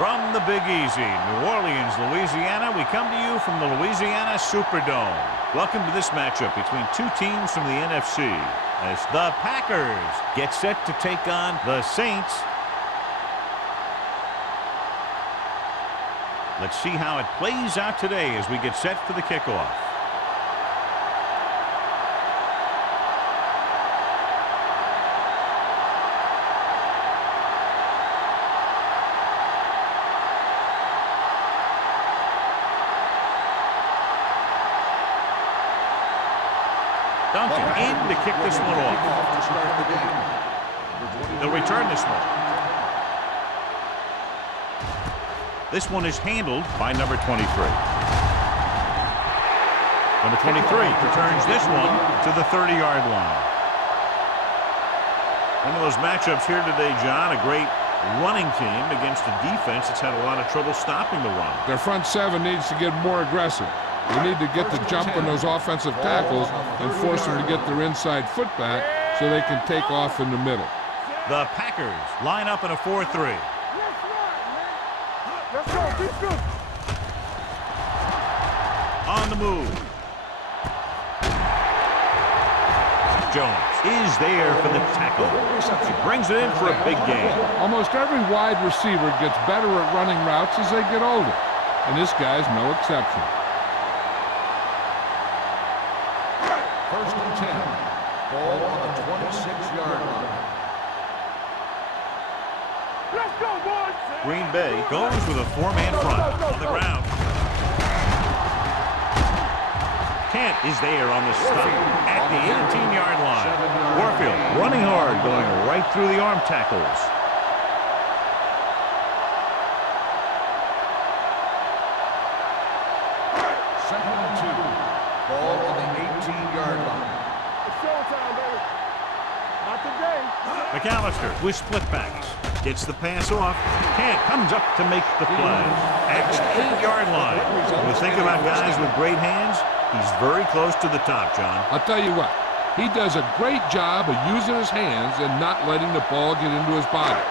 From the Big Easy, New Orleans, Louisiana, we come to you from the Louisiana Superdome. Welcome to this matchup between two teams from the NFC as the Packers get set to take on the Saints. Let's see how it plays out today as we get set for the kickoff. Duncan in to kick this one off. They'll return this one. This one is handled by number 23. Number 23 returns this one to the 30-yard line. One of those matchups here today, John, a great running team against a defense that's had a lot of trouble stopping the run. Their front seven needs to get more aggressive. They need to get the jump on those offensive tackles and force them to get their inside foot back so they can take off in the middle. The Packers line up in a 4-3. Let's go, keep good. On the move. Jones is there for the tackle. He brings it in for a big gain. Almost every wide receiver gets better at running routes as they get older, and this guy's no exception. First and 10. Ball on the 26-yard line. Let's go, boys. Green Bay goes with a four-man front on the ground. Kent is there on the stop at the 18-yard line. Warfield running hard, going right through the arm tackles. Second and 2. Ball on the 18-yard line. It's showtime, baby. Not today. McAllister with split backs. Gets the pass off. Kent comes up to make the play. At the 8-yard line. When you think about guys with great hands, he's very close to the top, John. I'll tell you what, he does a great job of using his hands and not letting the ball get into his body.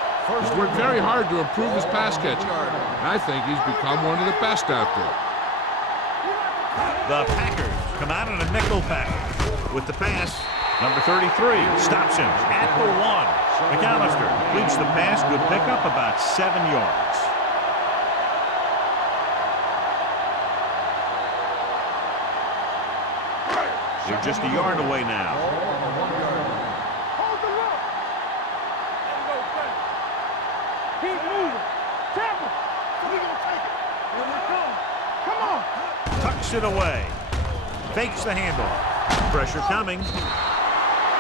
He's worked very hard to improve his pass catching, and I think he's become one of the best out there. The Packers come out in a nickel package with the pass. Number 33 stops him at the 1. McAllister completes the pass. Good pickup, about 7 yards. They're just a yard away now. Hold the rope. There you go, Frank. Keep moving. Tap him. We're going to take it. Here we come. Come on. Tucks it away. Fakes the handoff. Pressure coming.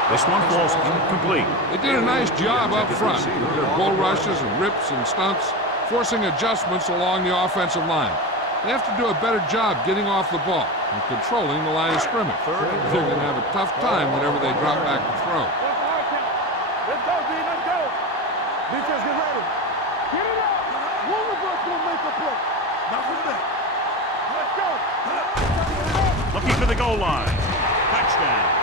This one falls incomplete. They did a nice job up front with their bull rushes and rips and stunts, forcing adjustments along the offensive line. They have to do a better job getting off the ball and controlling the line of scrimmage. They're going to have a tough time whenever they drop back to throw. Let's go, D. Let's go. Defense, get ready. Get it out. One of us will make a play. Not for that. Let's go. Looking for the goal line. Touchdown.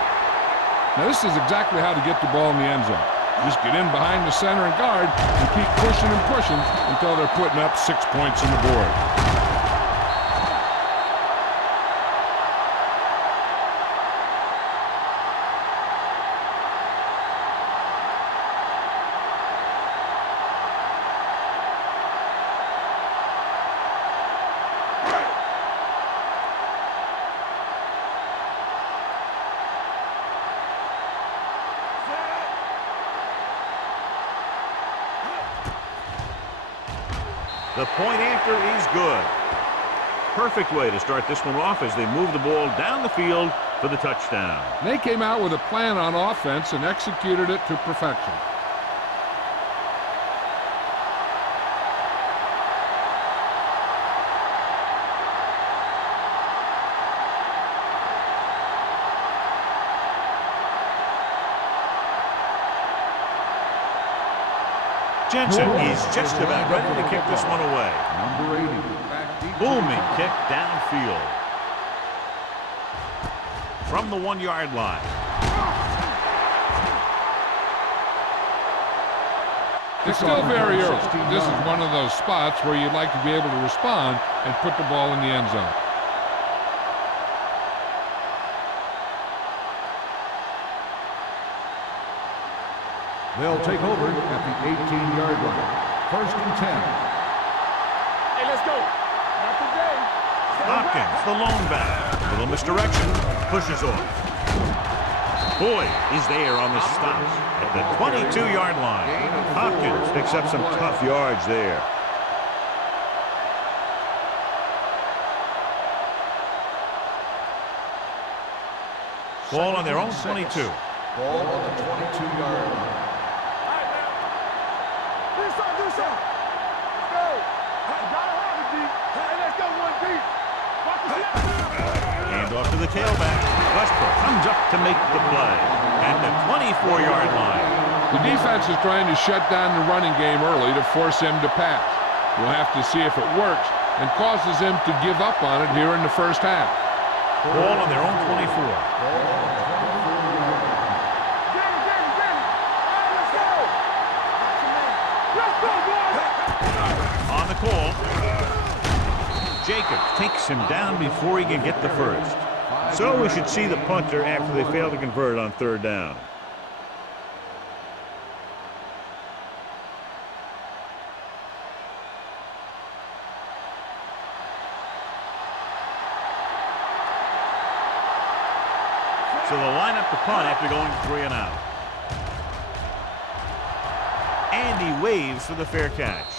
Now, this is exactly how to get the ball in the end zone. Just get in behind the center and guard and keep pushing and pushing until they're putting up 6 points on the board. The point after is good. Perfect way to start this one off as they move the ball down the field for the touchdown. They came out with a plan on offense and executed it to perfection. Jensen is just about ready to kick this one away. Number 80. Booming kick downfield. From the 1-yard line. It's still very early. This is one of those spots where you'd like to be able to respond and put the ball in the end zone. They'll take over at the 18-yard line. First and 10. Hey, let's go. Not today. Hopkins, the lone back. Little misdirection, pushes off. Boyd is there on the stop at the 22-yard line. Hopkins picks up some tough yards there. Ball on their own 22. Ball on the 22-yard line. Do something. Let's go. Gotta have it, D. Hey, let's go, 1 deep. Watch the snap. Hand off to the tailback. Westbrook comes up to make the play at the 24-yard line. The defense is trying to shut down the running game early to force him to pass. We'll have to see if it works and causes him to give up on it here in the first half. Ball on their own 24. Get it. Let's go. Let's go, boys. On the call. Jacobs takes him down before he can get the first. So we should see the punter after they fail to convert on third down. So they'll line up the punt after going 3 and out. And he waves for the fair catch.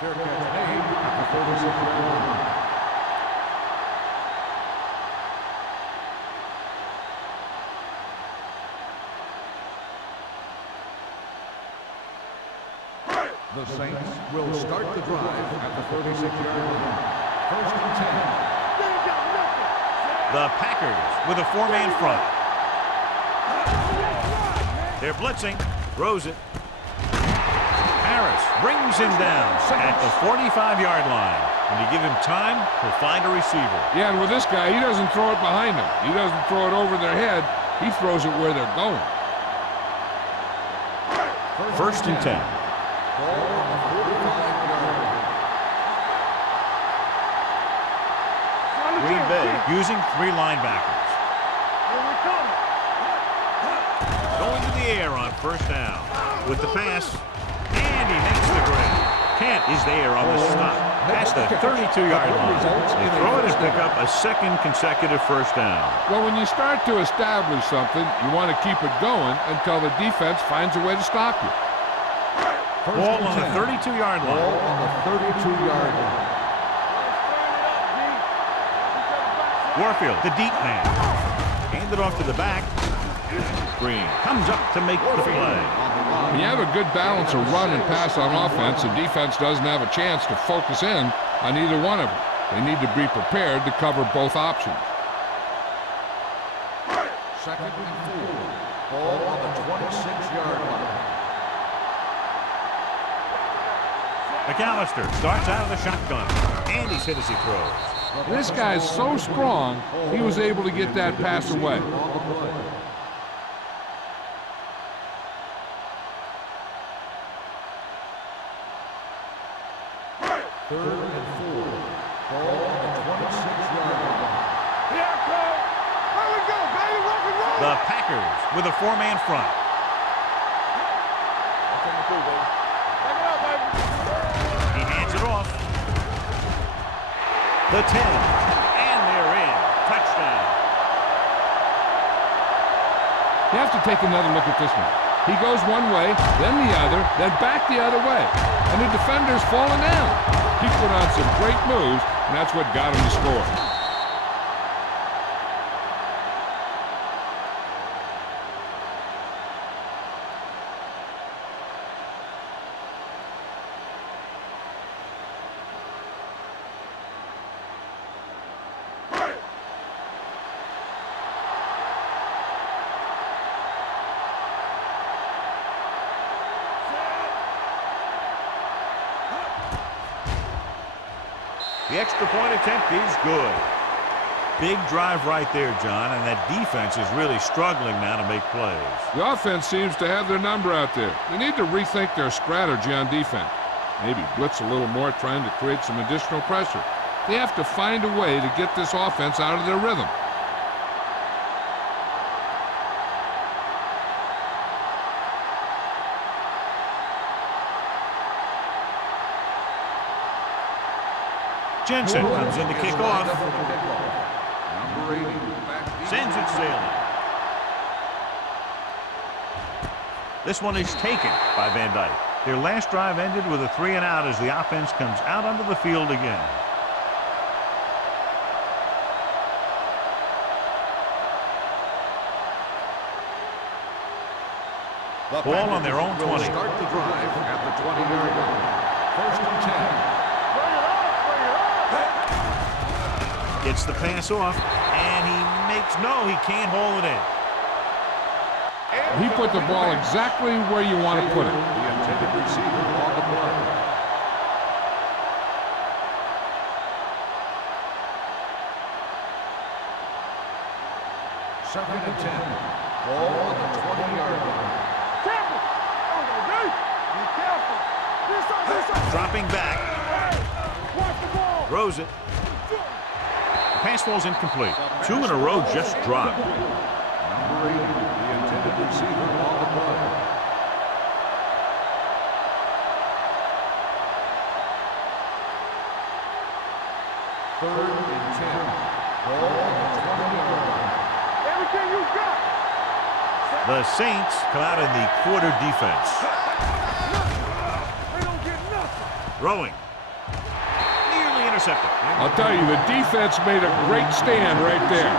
Fair catch made at the 36-yard line. The Saints will start the drive at the 36-yard line. First and 10. The Packers with a 4-man front. They're blitzing. Throws it. Harris brings him down at the 45-yard line. When you give him time, he'll find a receiver. Yeah, and with this guy, he doesn't throw it behind him. He doesn't throw it over their head. He throws it where they're going. First and 10. Ball on the 45-yard line. Green Bay using 3 linebackers. Going to the air on first down. With the pass, and he makes the grab. Kent is there on the stop. Past the 32-yard line. They throw it and pick up a second consecutive first down. Well, when you start to establish something, you want to keep it going until the defense finds a way to stop you. Ball on the 32-yard line. Ball on the 32-yard line. Warfield, the deep man. Handed off to the back. Green comes up to make the play. When you have a good balance of run and pass on offense, the defense doesn't have a chance to focus in on either one of them. They need to be prepared to cover both options. Second and 4. Ball on the 26-yard line. McAllister starts out of the shotgun. And he's hit as he throws. This guy's so strong, he was able to get that pass away. Third and 4. Ball on the 26-yard line. Here I come. Here we go, baby. Rock and roll. The Packers with a 4-man front. Back it up, baby. He hands it off. The 10. And they're in. Touchdown. You have to take another look at this one. He goes one way, then the other, then back the other way. And the defender's falling down. He put on some great moves, and that's what got him to score. The extra point attempt is good. Big drive right there, John, and that defense is really struggling now to make plays. The offense seems to have their number out there. They need to rethink their strategy on defense. Maybe blitz a little more, trying to create some additional pressure. They have to find a way to get this offense out of their rhythm. Jensen comes in to kick off. Number 80, Sends it sailing. This one is taken by Van Dyke. Their last drive ended with a 3-and-out as the offense comes out onto the field again. Ball on their own 20. Start the drive at the 20-yard line. First and 10. Gets the pass off, and he can't hold it in. He put the ball exactly where you want to put it. The intended receiver on the play. Second and 10. Ball on the 20-yard line. Careful! Be careful! Dropping back. Watch the ball! Throws it. The pass falls incomplete. 2 in a row just dropped. Number 80, the intended receiver on the play. Third and 10. Ball on the 20-yard line. Everything you got! The Saints come out in the quarter defense. They don't get nothing! Throwing. Nearly intercepted. I'll tell you, the defense made a great stand right there.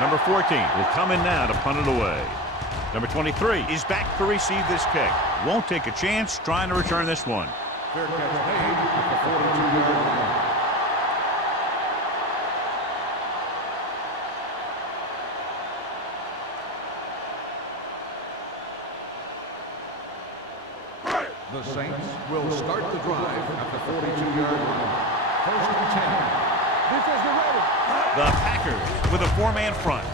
Number 14 will come in now to punt it away. Number 23 is back to receive this kick. Won't take a chance trying to return this one. Fair catch made at the 42-yard line. The Saints will start the drive at the 42-yard line. First and 10. Defense, get ready! The Packers with a 4-man front.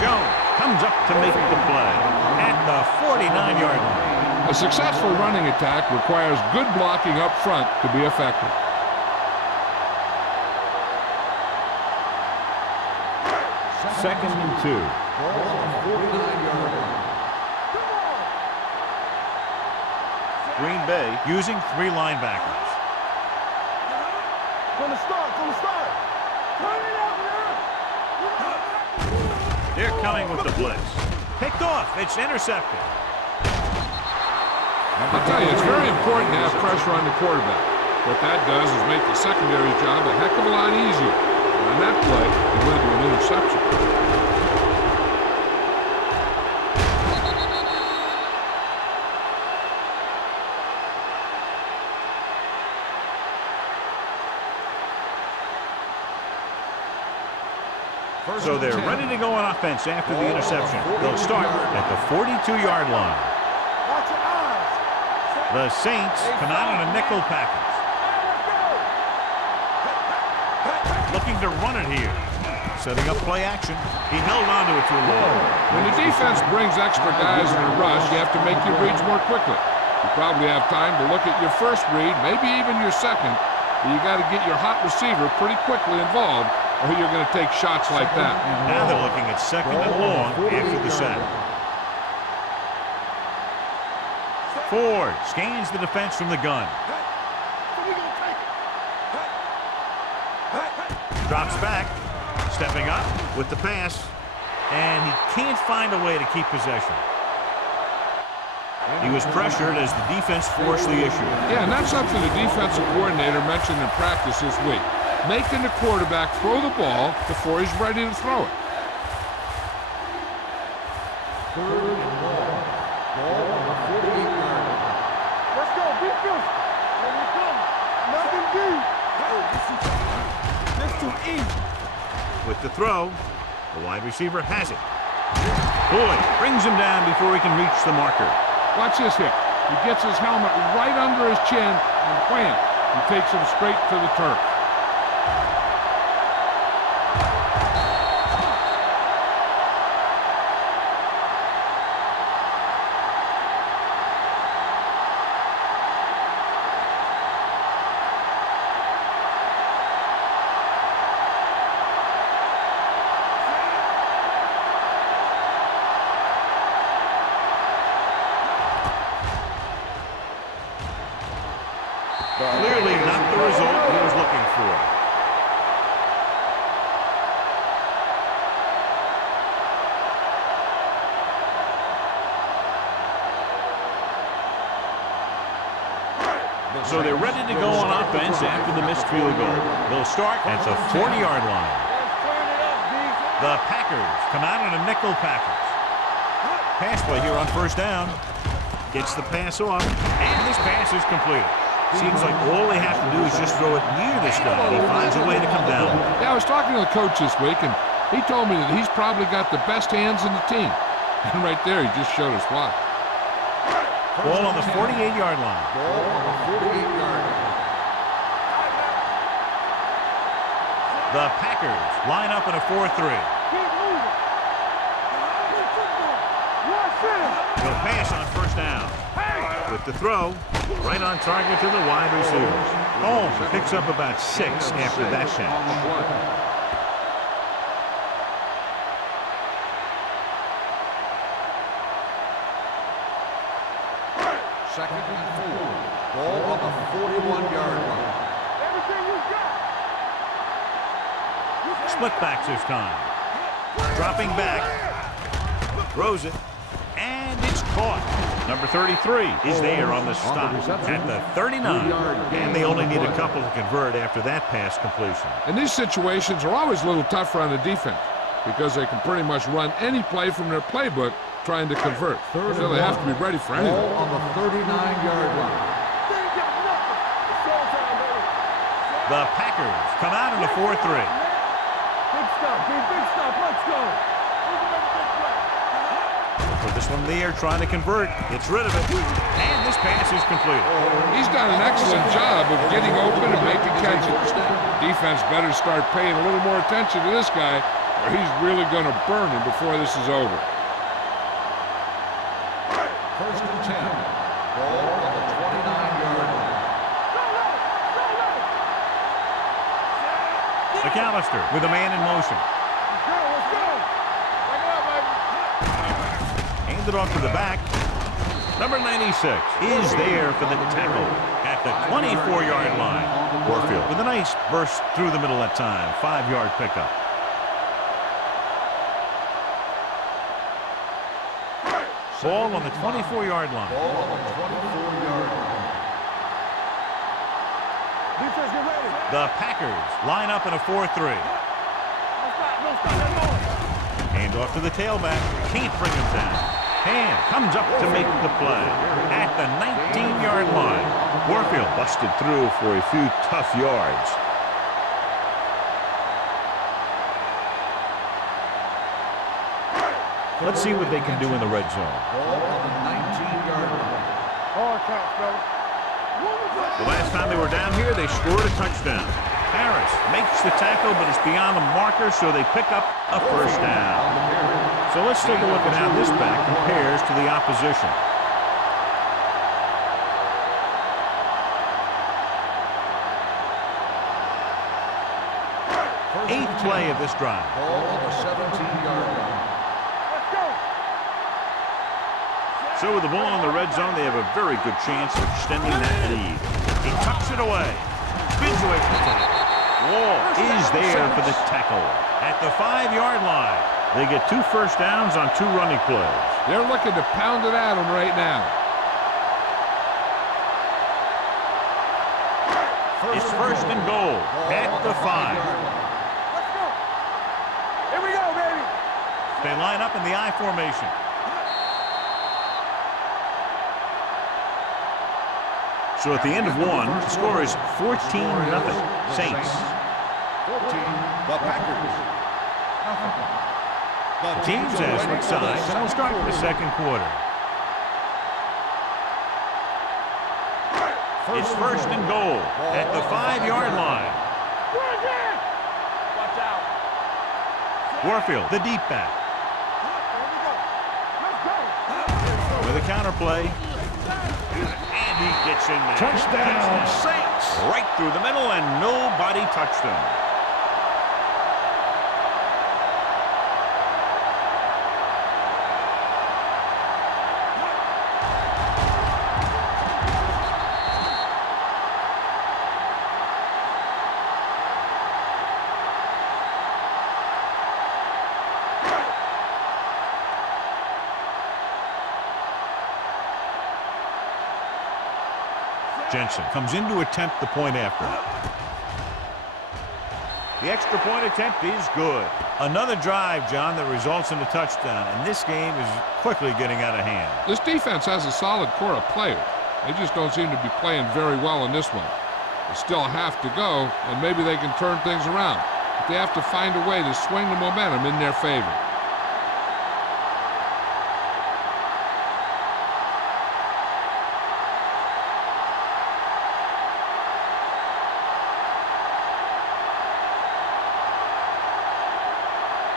Jones comes up to make the play at the 49-yard line. A successful running attack requires good blocking up front to be effective. Second and 2. Ball on the 49-yard line. Green Bay using 3 linebackers. From the start! Turn it up, man! They're coming with the blitz. Picked off. It's intercepted. I'll tell you, it's very important to have pressure on the quarterback. What that does is make the secondary's job a heck of a lot easier. And on that play, it led to an interception. So they're ready to go on offense after the interception. They'll start at the 42-yard line. Watch your eyes! The Saints come out in a nickel package. Looking to run it here. Setting up play action. He held onto it too long. When the defense brings extra guys in a rush, you have to make your reads more quickly. You probably have time to look at your first read, maybe even your second, but you got to get your hot receiver pretty quickly involved, or you're going to take shots like that. Now they're looking at second and long after the sack. Ford scans the defense from the gun. Drops back, stepping up with the pass, and he can't find a way to keep possession. He was pressured as the defense forced the issue. Yeah, and that's something the defensive coordinator mentioned in practice this week. Making the quarterback throw the ball before he's ready to throw it. Third and long. Ball on the 48-yard line. Let's go, defense! Here we come! Nothing deep! This too easy. With the throw, the wide receiver has it. Boyd brings him down before he can reach the marker. Watch this hit. He gets his helmet right under his chin, and wham, he takes him straight to the turf. Clearly not the result he was looking for. So they're ready to go on offense after the missed field goal. They'll start at the 40-yard line. The Packers come out in a nickel package. Pass play here on first down. Gets the pass off, and this pass is completed. Seems like all they have to do is just throw it near this guy, and he finds a way to come down. Yeah, I was talking to the coach this week, and he told me that he's probably got the best hands in the team. And right there, he just showed us why. Ball on the 48-yard line. Ball on the 48-yard line. The Packers line up in a 4-3. Keep moving. They'll pass on first down. With the throw, right on target to the wide receiver. Holmes picks up about 6 after that catch. Second and 4. Ball on the 41-yard line. Everything you got. Split backs this time. Dropping back. Throws it. And it's caught. Number 33 is there on the stop at the 39. And they only need a couple to convert after that pass completion. And these situations are always a little tougher on the defense because they can pretty much run any play from their playbook trying to convert. So they have to be ready for anything. Ball on the 39-yard line. They ain't got nothing. It's showtime, baby. The Packers come out in a 4-3. Big stop, big stop. Let's go. For this one there, trying to convert. Gets rid of it. And this pass is completed. He's done an excellent job of getting open and making catches. Defense better start paying a little more attention to this guy, or he's really going to burn him before this is over. First and 10. Ball on the 29-yard line. McAllister with a man in motion. Let's go. Bring it up, baby. Handed off to the back. Number 96 is there for the tackle at the 24-yard line. Warfield with a nice burst through the middle that time. 5-yard pickup. Ball on the 24-yard line. Ball on the 24-yard line. Defense, get ready. The Packers line up in a 4-3. No stop, they're going. Hand off to the tailback. Can't bring him down. Hand comes up to make the play at the 19-yard line. Warfield busted through for a few tough yards. Let's see what they can do in the red zone. Ball on the 19-yard line. Hard count, fellas. The last time they were down here, they scored a touchdown. Harris makes the tackle, but it's beyond the marker, so they pick up a first down. So let's take a look at how this back compares to the opposition. Eighth play of this drive. Ball on the 17-yard line. Let's go. So with the ball in the red zone, they have a very good chance of extending that lead. He tucks it away. Spins away from the tackle. Wall is there for the tackle at the 5-yard line. They get 2 first downs on 2 running plays. They're looking to pound it at him right now. It's first and goal at the 5. Let's go. Here we go, baby. They line up in the I formation. So at the end of one, the score is 14-0 Saints. the Packers. The teams as switch sides, and we'll start the second quarter. It's first and goal at the 5-yard line. Watch out. Warfield, the deep back. With a counter play. And he gets in there. Touchdown, Saints. Right through the middle, and nobody touched him. Jensen comes in to attempt the point after. The extra point attempt is good. Another drive, John, that results in a touchdown, and this game is quickly getting out of hand. This defense has a solid core of players. They just don't seem to be playing very well in this one. They still have to go, and maybe they can turn things around. But they have to find a way to swing the momentum in their favor.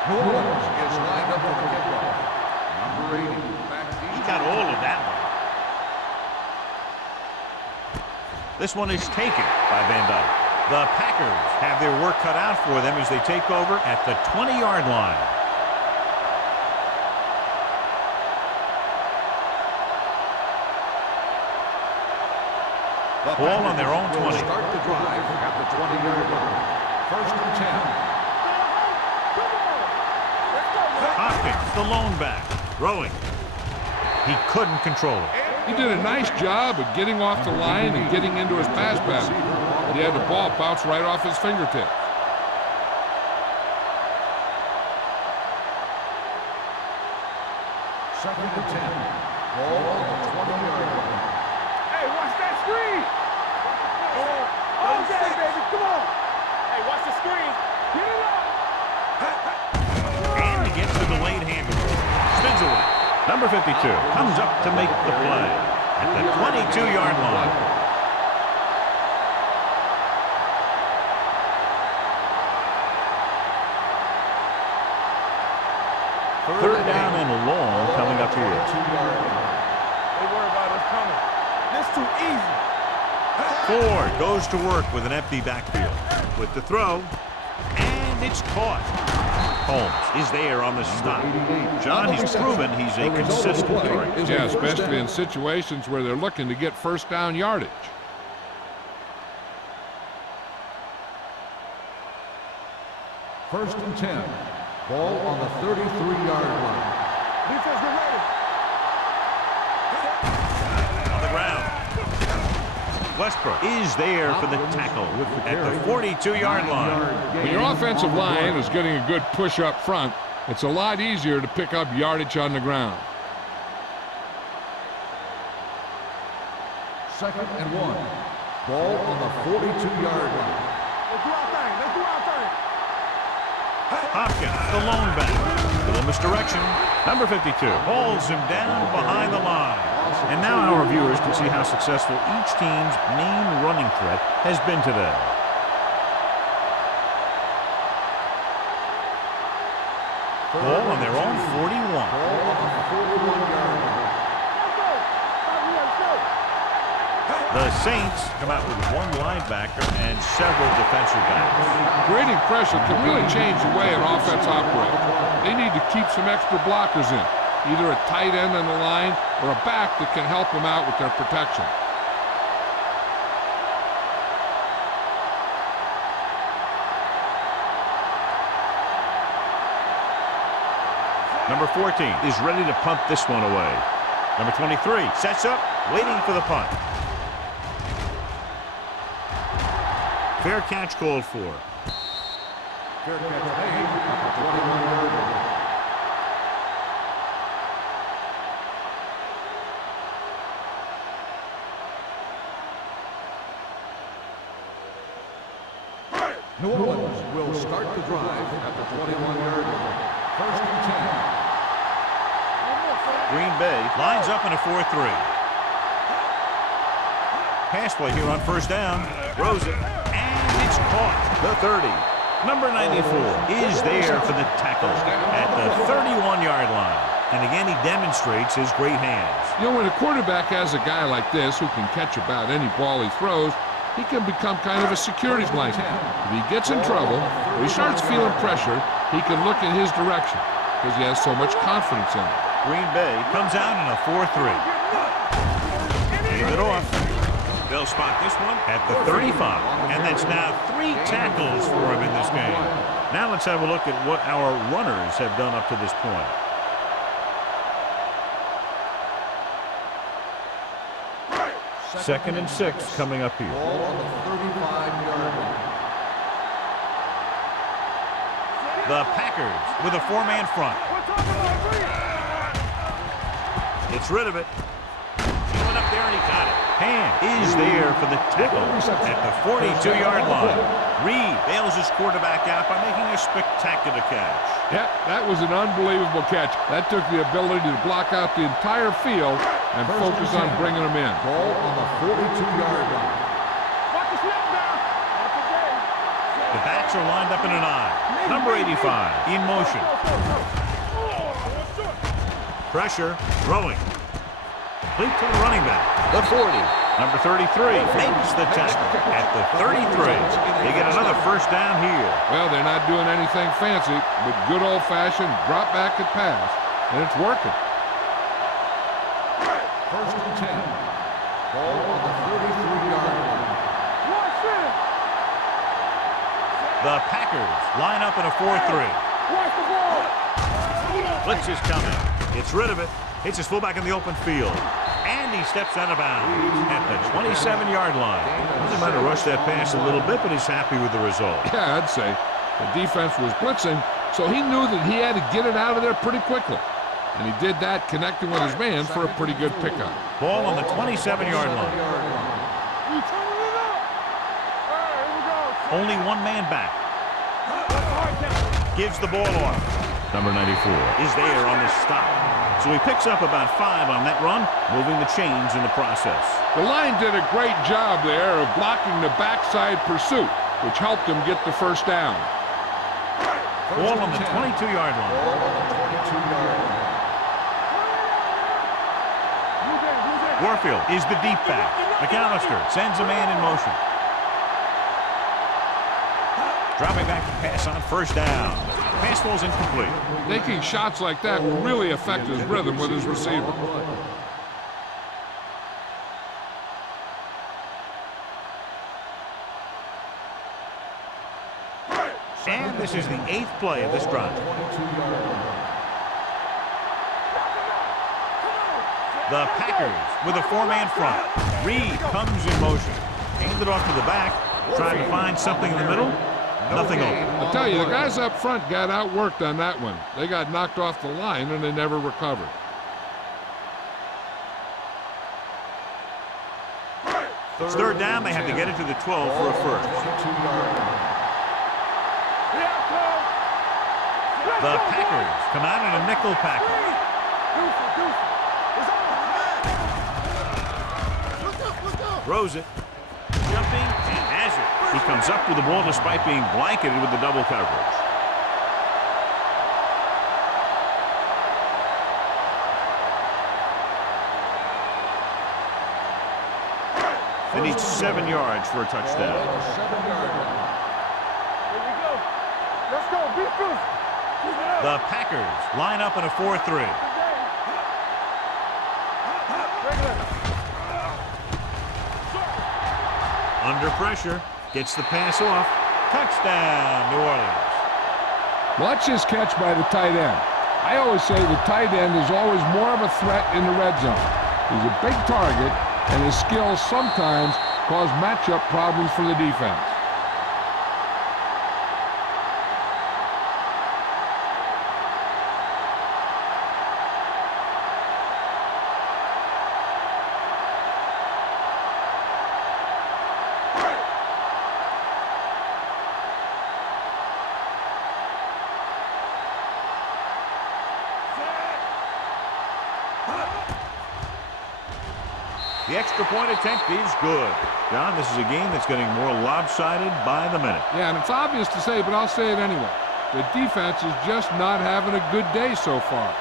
New Orleans is lined up for the kickoff. Number 80, back deep. He got all of that one. This one is taken by Van Dyke. The Packers have their work cut out for them as they take over at the 20-yard line. Ball on their own 20. Start the drive at the 20-yard line. First and 10. Hopkins, the lone back, throwing. He couldn't control it. He did a nice job of getting off the line and getting into his pass pattern. But he had the ball bounce right off his fingertips. Second and 10. Ball on the 20-yard line. Hey, watch that screen. Okay, baby, come on. Hey, watch the screen. Get it up. And he gets the delayed handoff. Spins away. Number 52 comes up to make the play at the 22-yard line. Third down and long coming up here. They worry about us coming. This too easy. Ford goes to work with an empty backfield. With the throw, and it's caught. Holmes is there on the stop. John, he's proven he's a consistent threat. Yeah, especially in situations where they're looking to get first down yardage. First and 10. Ball on the 33-yard line. Defense, get ready. On the ground. Westbrook is there for the tackle at the 42-yard line. When your offensive line is getting a good push up front, it's a lot easier to pick up yardage on the ground. Second and 1. Ball on the 42-yard line. Let's do our thing. Let's do our thing. Hopkins, the lone back. Little misdirection. Number 52 holds him down behind the line. And now our viewers can see how successful each team's main running threat has been today. Ball on their own 41. Ball on the 41-yard line. The Saints come out with one linebacker and several defensive backs. Creating pressure can really change the way an offense operates. They need to keep some extra blockers in, either a tight end on the line or a back that can help them out with their protection. Number 14 is ready to punt this one away. Number 23 sets up, waiting for the punt. Fair catch called for. Fair catch made at the 21-yard line. New Orleans will start the drive at the 21-yard line. First and 10. Green Bay lines up in a 4-3. Pass play here on first down. Throws it, and it's caught. The 30. Number 94 is there for the tackle at the 31-yard line. And again, he demonstrates his great hands. You know, when a quarterback has a guy like this who can catch about any ball he throws, he can become kind of a security blanket. If he gets in trouble or he starts feeling pressure, he can look in his direction because he has so much confidence in him. Green Bay comes out in a 4-3. Hand it off. They'll spot this one at the 35. And that's now 3 tackles for him in this game. Now let's have a look at what our runners have done up to this point. Second and 6 coming up here. Ball on the 35-yard line. The Packers with a 4-man front. Gets rid of it. He went up there and he got it. Hand is there for the tackle at the 42-yard line. Reed bails his quarterback out by making a spectacular catch. Yeah, that was an unbelievable catch. That took the ability to block out the entire field and focus on bringing them in. Ball on the 42-yard line. The backs are lined up in an I. Number 85 in motion. Pressure, throwing. Complete to the running back. The 40. Number 33 makes the tackle at the 33. They get another first down here. Well, they're not doing anything fancy, but good old-fashioned drop back and pass, and it's working. First and 10. Ball on the 33-yard line. The Packers line up in a 4-3. Blitz is coming. Gets rid of it. Hits his fullback in the open field. And he steps out of bounds at the 27-yard line. He might have rushed that pass a little bit, but he's happy with the result. Yeah, I'd say. The defense was blitzing, so he knew that he had to get it out of there pretty quickly. And he did that connecting with his man for a pretty good pickup. Ball on the 27-yard line. Only one man back. Gives the ball off. Number 94 is there on the stop. So he picks up about 5 on that run, moving the chains in the process. The line did a great job there of blocking the backside pursuit, which helped him get the first down. Ball on the 22-yard line. Ball on the 22-yard line. Warfield is the deep back. McAllister sends a man in motion. Dropping back to pass on first down. Pass ball's incomplete. Taking shots like that will really affect his rhythm with his receiver. And this is the 8th play of this drive. The Packers with a 4-man front. Reed comes in motion. Handed off to the back. Trying to find something in the middle. Nothing open. I'll tell you, the guys up front got outworked on that one. They got knocked off the line and they never recovered. It's third down. They have to get it to the 12 for a first. The Packers come out in a nickel package. Throws it. Jumping and has it. He comes up with the ball despite being blanketed with the double coverage. They need 7 yards for a touchdown. Let's go. Be good. The Packers line up in a 4-3. Under pressure. Gets the pass off. Touchdown, New Orleans. Watch this catch by the tight end. I always say the tight end is always more of a threat in the red zone. He's a big target, and his skills sometimes cause matchup problems for the defense. The extra point attempt is good. John, this is a game that's getting more lopsided by the minute. Yeah, and it's obvious to say, but I'll say it anyway. The defense is just not having a good day so far.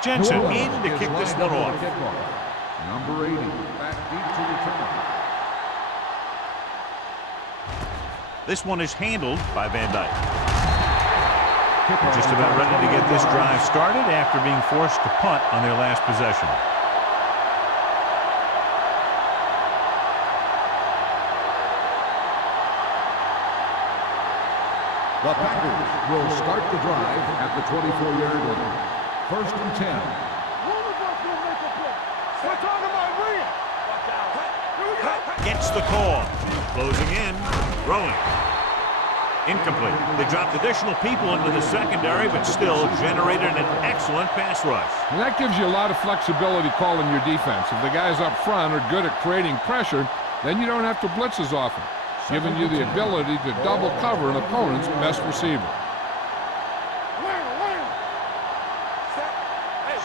Jensen in to kick this one off. Number 80, back deep to return. This one is handled by Van Dyke. Just about ready to get this drive started after being forced to punt on their last possession. The Packers will start the drive at the 24-yard line. First and 10. Gets the call. Closing in. Throwing. Incomplete. They dropped additional people into the secondary, but still generated an excellent pass rush. And that gives you a lot of flexibility calling your defense. If the guys up front are good at creating pressure, then you don't have to blitz as often, giving you the ability to double cover an opponent's best receiver.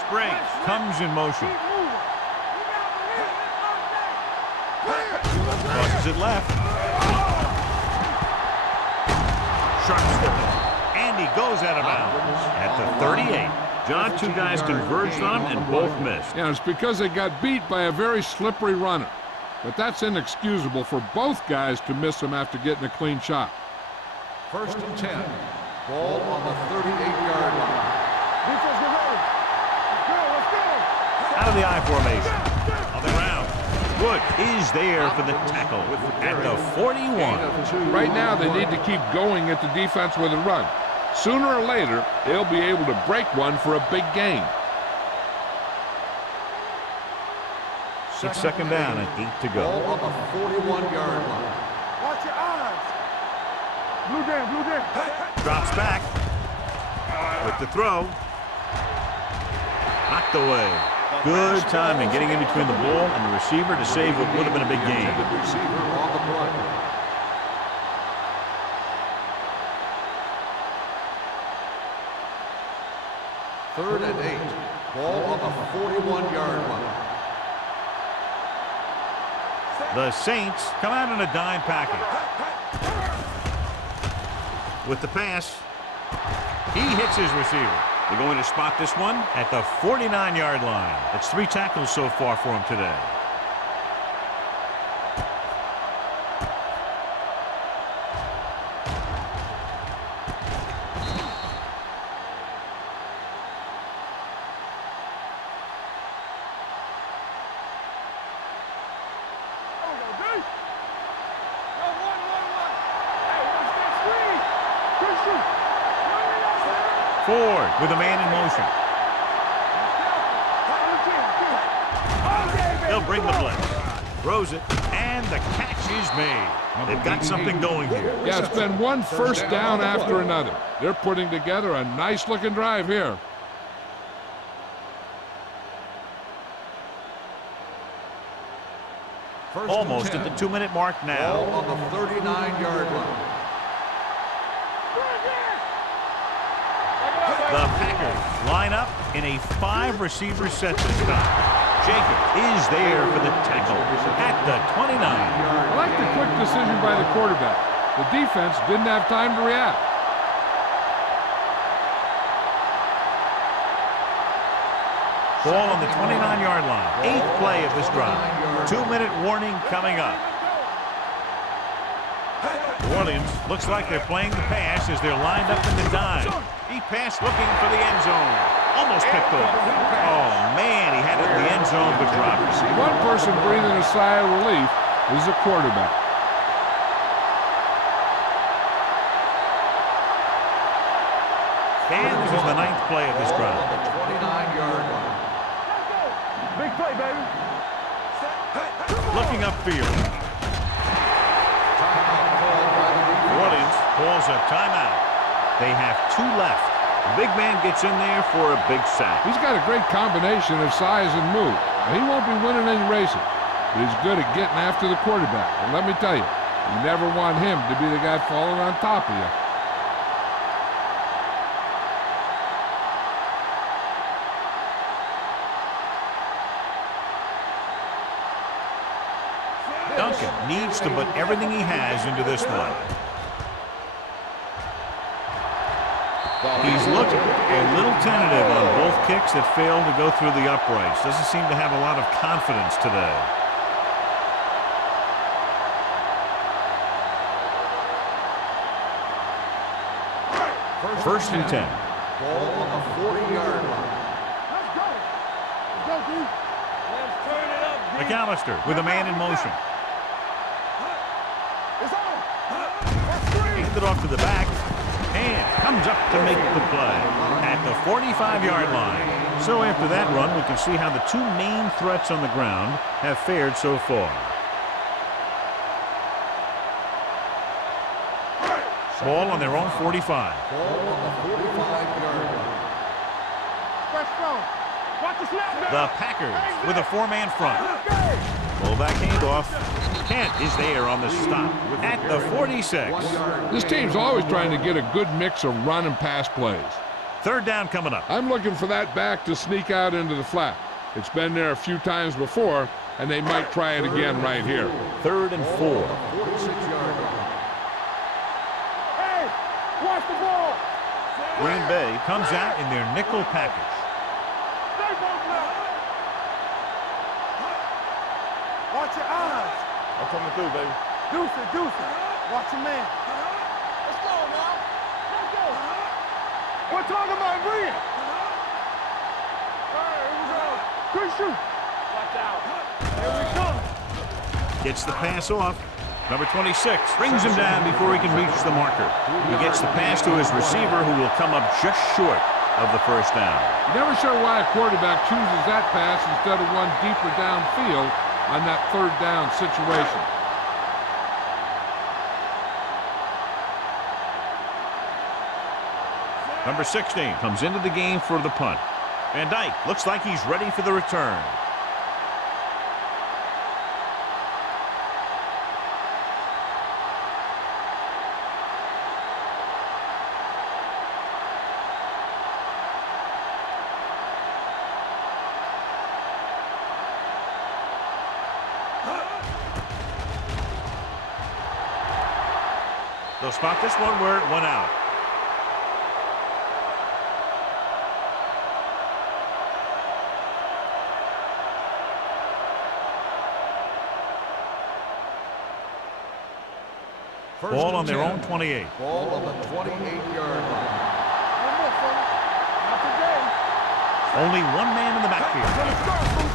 Springs comes in motion. Crosses it left. Sharp stepping. And he goes out of bounds at the 38. John, two guys converged on him and both missed. Yeah, it's because they got beat by a very slippery runner. But that's inexcusable for both guys to miss him after getting a clean shot. First and 10. Ball on the 38-yard line. Defense, get ready. Let's go. Out of the I formation. On the round. Wood is there for the tackle at the 41. Right now, they need to keep going at the defense with a run. Sooner or later, they'll be able to break one for a big gain. It's second down and 8 to go. Ball on the 41-yard line. Watch your eyes. Blue down, blue down. Drops back. With the throw. Knocked away. Good timing getting in between the ball and the receiver to save what would have been a big gain. Receiver on the play. Third and 8. Ball on the 41-yard line. The Saints come out in a dime package. With the pass, he hits his receiver. They're going to spot this one at the 49-yard line. That's 3 tackles so far for him today. Ford with a man in motion. They'll bring the blitz. Throws it, and the catch is made. They've got something going here. Yeah, it's been one first down after another. They're putting together a nice-looking drive here. Almost at the 2-minute mark now. Ball on the 39-yard line. The Packers line up in a 5-receiver set this time. Jacob is there for the tackle at the 29. I like the quick decision by the quarterback. The defense didn't have time to react. Ball on the 29-yard line. 8th play of this drive. 2-minute warning coming up. New Orleans looks like they're playing the pass as they're lined up in the dime. He passed looking for the end zone. Almost picked off. Oh, man, he had it in the end zone but dropped it. One person breathing a sigh of relief is the quarterback. And this is the 9th play of this drive. On the 29-yard line. Big play, baby. Looking upfield. Timeout called by the New Orleans calls a timeout. They have 2 left. The big man gets in there for a big sack. He's got a great combination of size and move. Now, he won't be winning any races, but he's good at getting after the quarterback. And let me tell you, you never want him to be the guy falling on top of you. Duncan needs to put everything he has into this one. He's looking a little tentative on both kicks that failed to go through the uprights. Doesn't seem to have a lot of confidence today. First and 10. Ball on the 40-yard line. Let's go. Let's go, D. Let's turn it up, D. McAllister with a man in motion. It's on. That's three. Handed off to the back. And comes up to make the play at the 45-yard line. So after that run, we can see how the two main threats on the ground have fared so far. Ball on their own 45. Ball on the 45-yard line. Fresh throw. Watch the snap now. The Packers with a four-man front. Fullback handoff. Kent is there on the stop at the 46. This team's always trying to get a good mix of run and pass plays. Third down coming up. I'm looking for that back to sneak out into the flat. It's been there a few times before, and they might try it again right here. 3rd and 4. 46-yard line. Hey, watch the ball. Green Bay comes out in their nickel package. Stay both now. Watch your eyes. I'm coming through, baby. Deuce it, deuce it. Watch your man. Let's go now. Let's go. We're talking about Green. All right, here we go. Good shoot. Watch out. Here we come. Gets the pass off. Number 26 brings him down before he can reach the marker. He gets the pass to his receiver, who will come up just short of the first down. You're never sure why a quarterback chooses that pass instead of one deeper downfield on that third down situation. Number 16 comes into the game for the punt. Van Dyke looks like he's ready for the return. They'll spot this one where it went out. Ball on their own 28. Ball on the 28-yard line. One more, fella. Not today. Only one man in the backfield.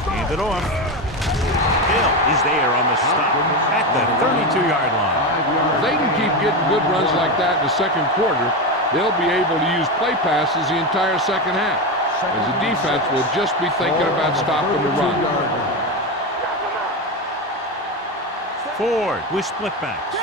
Hand it off. Hill is there on the stop at the 32-yard line. If they can keep getting good runs like that in the second quarter, they'll be able to use play passes the entire second half, as the defense will just be thinking about stopping the run. Ford with split backs.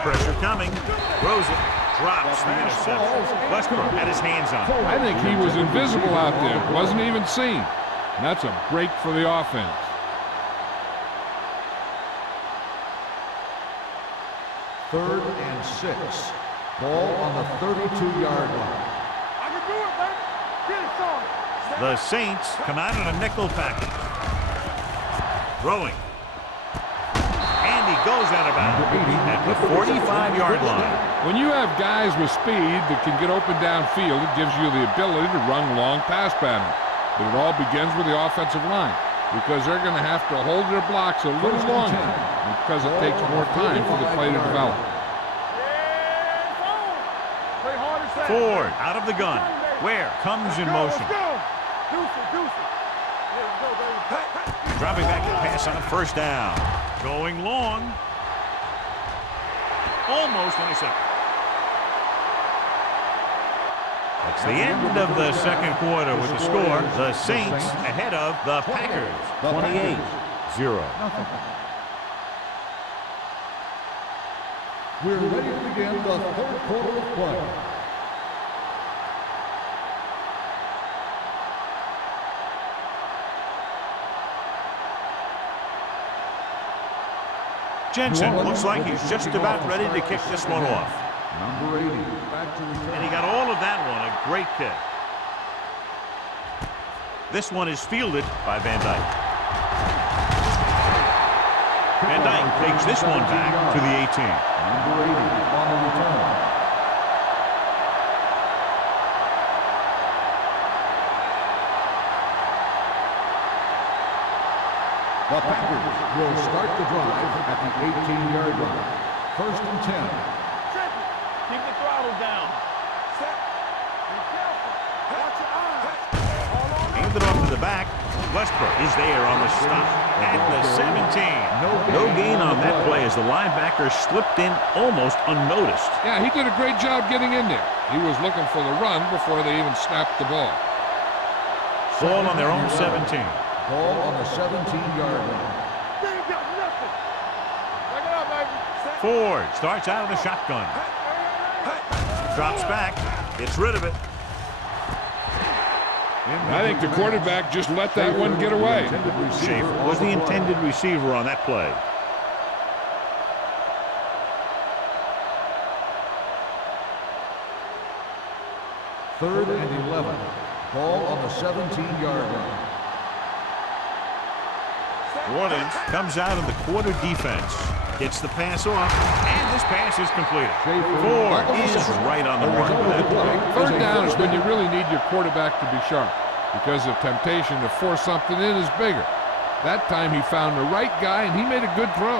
Pressure coming. Throws it. Drops the interception. Westbrook had his hands on it. I think he was invisible out there. Wasn't even seen. And that's a break for the offense. Third and 6. Ball on the 32-yard line. I can do it, baby. Get it, son. The Saints come out in a nickel package. Throwing. And he goes out of bounds at the 45-yard line. When you have guys with speed that can get open downfield, it gives you the ability to run long pass patterns. But it all begins with the offensive line, because they're going to have to hold their blocks a little longer, because it takes more time for the play to develop. Ford out of the gun. Ware comes in motion. Dropping back to pass on first down. Going long. Almost intercepted. That's the end of the second quarter with the score. The Saints ahead of the Packers. 28-0. We're ready to begin the third quarter of play. Jensen looks like he's just about ready to kick this one off. Number 80, back to return. And he got all of that one, a great kick. This one is fielded by Van Dyke. Van Dyke takes this one back to the 18. Number 80 on the return. The Packers will start the drive at the 18-yard line. First and 10. Keep the throttle down. Set. Be careful. Watch your eyes. Handed off to the back. Westbrook is there on the stop at the 17. No gain on that play as the linebacker slipped in almost unnoticed. Yeah, he did a great job getting in there. He was looking for the run before they even snapped the ball. Ball on their own 17. Ball on the 17-yard line. They ain't got nothing. Back it up, baby. Set. Ford starts out of the shotgun. Drops back. Gets rid of it. I think the quarterback just let that one get away. Schaefer was the intended receiver on that play. Third and 11. Ball on the 17-yard line. New Orleans comes out in the quarter defense. Gets the pass off, and this pass is completed. Ford is right on the mark with that play. Third down is when you really need your quarterback to be sharp because the temptation to force something in is bigger. That time he found the right guy, and he made a good throw.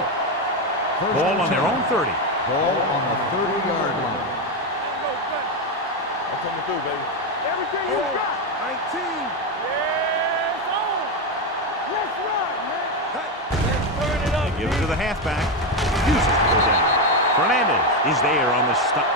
Ball on their own 30. Ball on the 30-yard line. I'm coming through, baby. Everything you got. 19. Yeah, it's on. Let's run, man. Let's burn it up. Give it to the halfback. Uses the goal down. Fernandez is there on the stop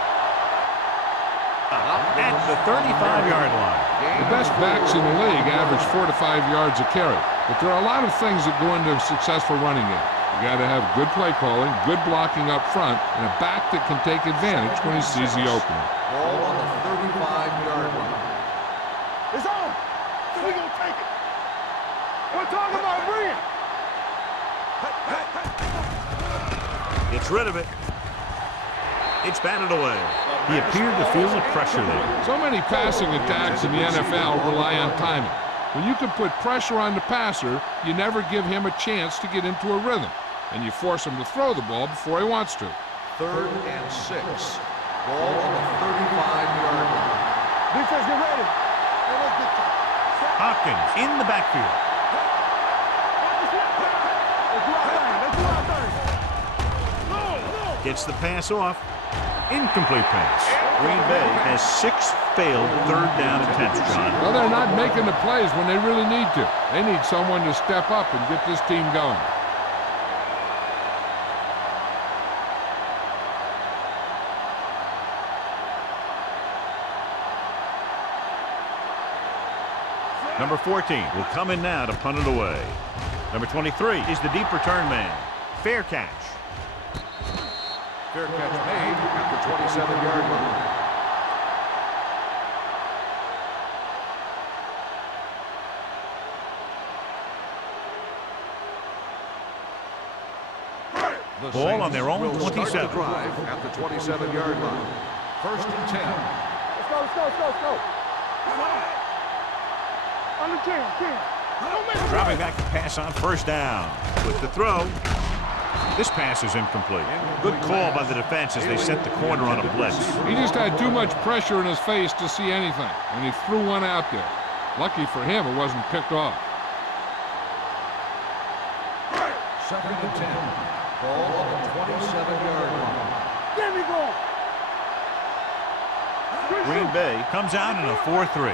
at the 35-yard line. The best backs in the league average 4 to 5 yards a carry, but there are a lot of things that go into a successful running game. You got to have good play calling, good blocking up front, and a back that can take advantage when he sees the opening. Ball on the 35-yard line. It's on. So we gonna take it. We're talking about bringing. Gets rid of it. It's batted away. He appeared to feel the pressure there. So many passing attacks in the NFL rely on timing. When you can put pressure on the passer, you never give him a chance to get into a rhythm, and you force him to throw the ball before he wants to. Third and 6. Ball on the 35-yard line. Defense, get ready. Hey, let's get top. Hopkins in the backfield. Let's do our thing. Let's do our thing. No. Gets the pass off. Incomplete pass. Green Bay has 6 failed third down attempts, John. Well, they're not making the plays when they really need to. They need someone to step up and get this team going. Number 14 will come in now to punt it away. Number 23 is the deep return man. Fair catch. Fair catch made at the 27-yard line. The Ball on their own will start 27. the drive at the 27-yard line. First and 10. Let's go. On the 10. Dropping back to pass on first down. With the throw. This pass is incomplete. Good call by the defense as they set the corner on a blitz. He just had too much pressure in his face to see anything, and he threw one out there. Lucky for him, it wasn't picked off. Second and 10. Ball on the 27-yard line. There we go. Green Bay comes out in a 4-3.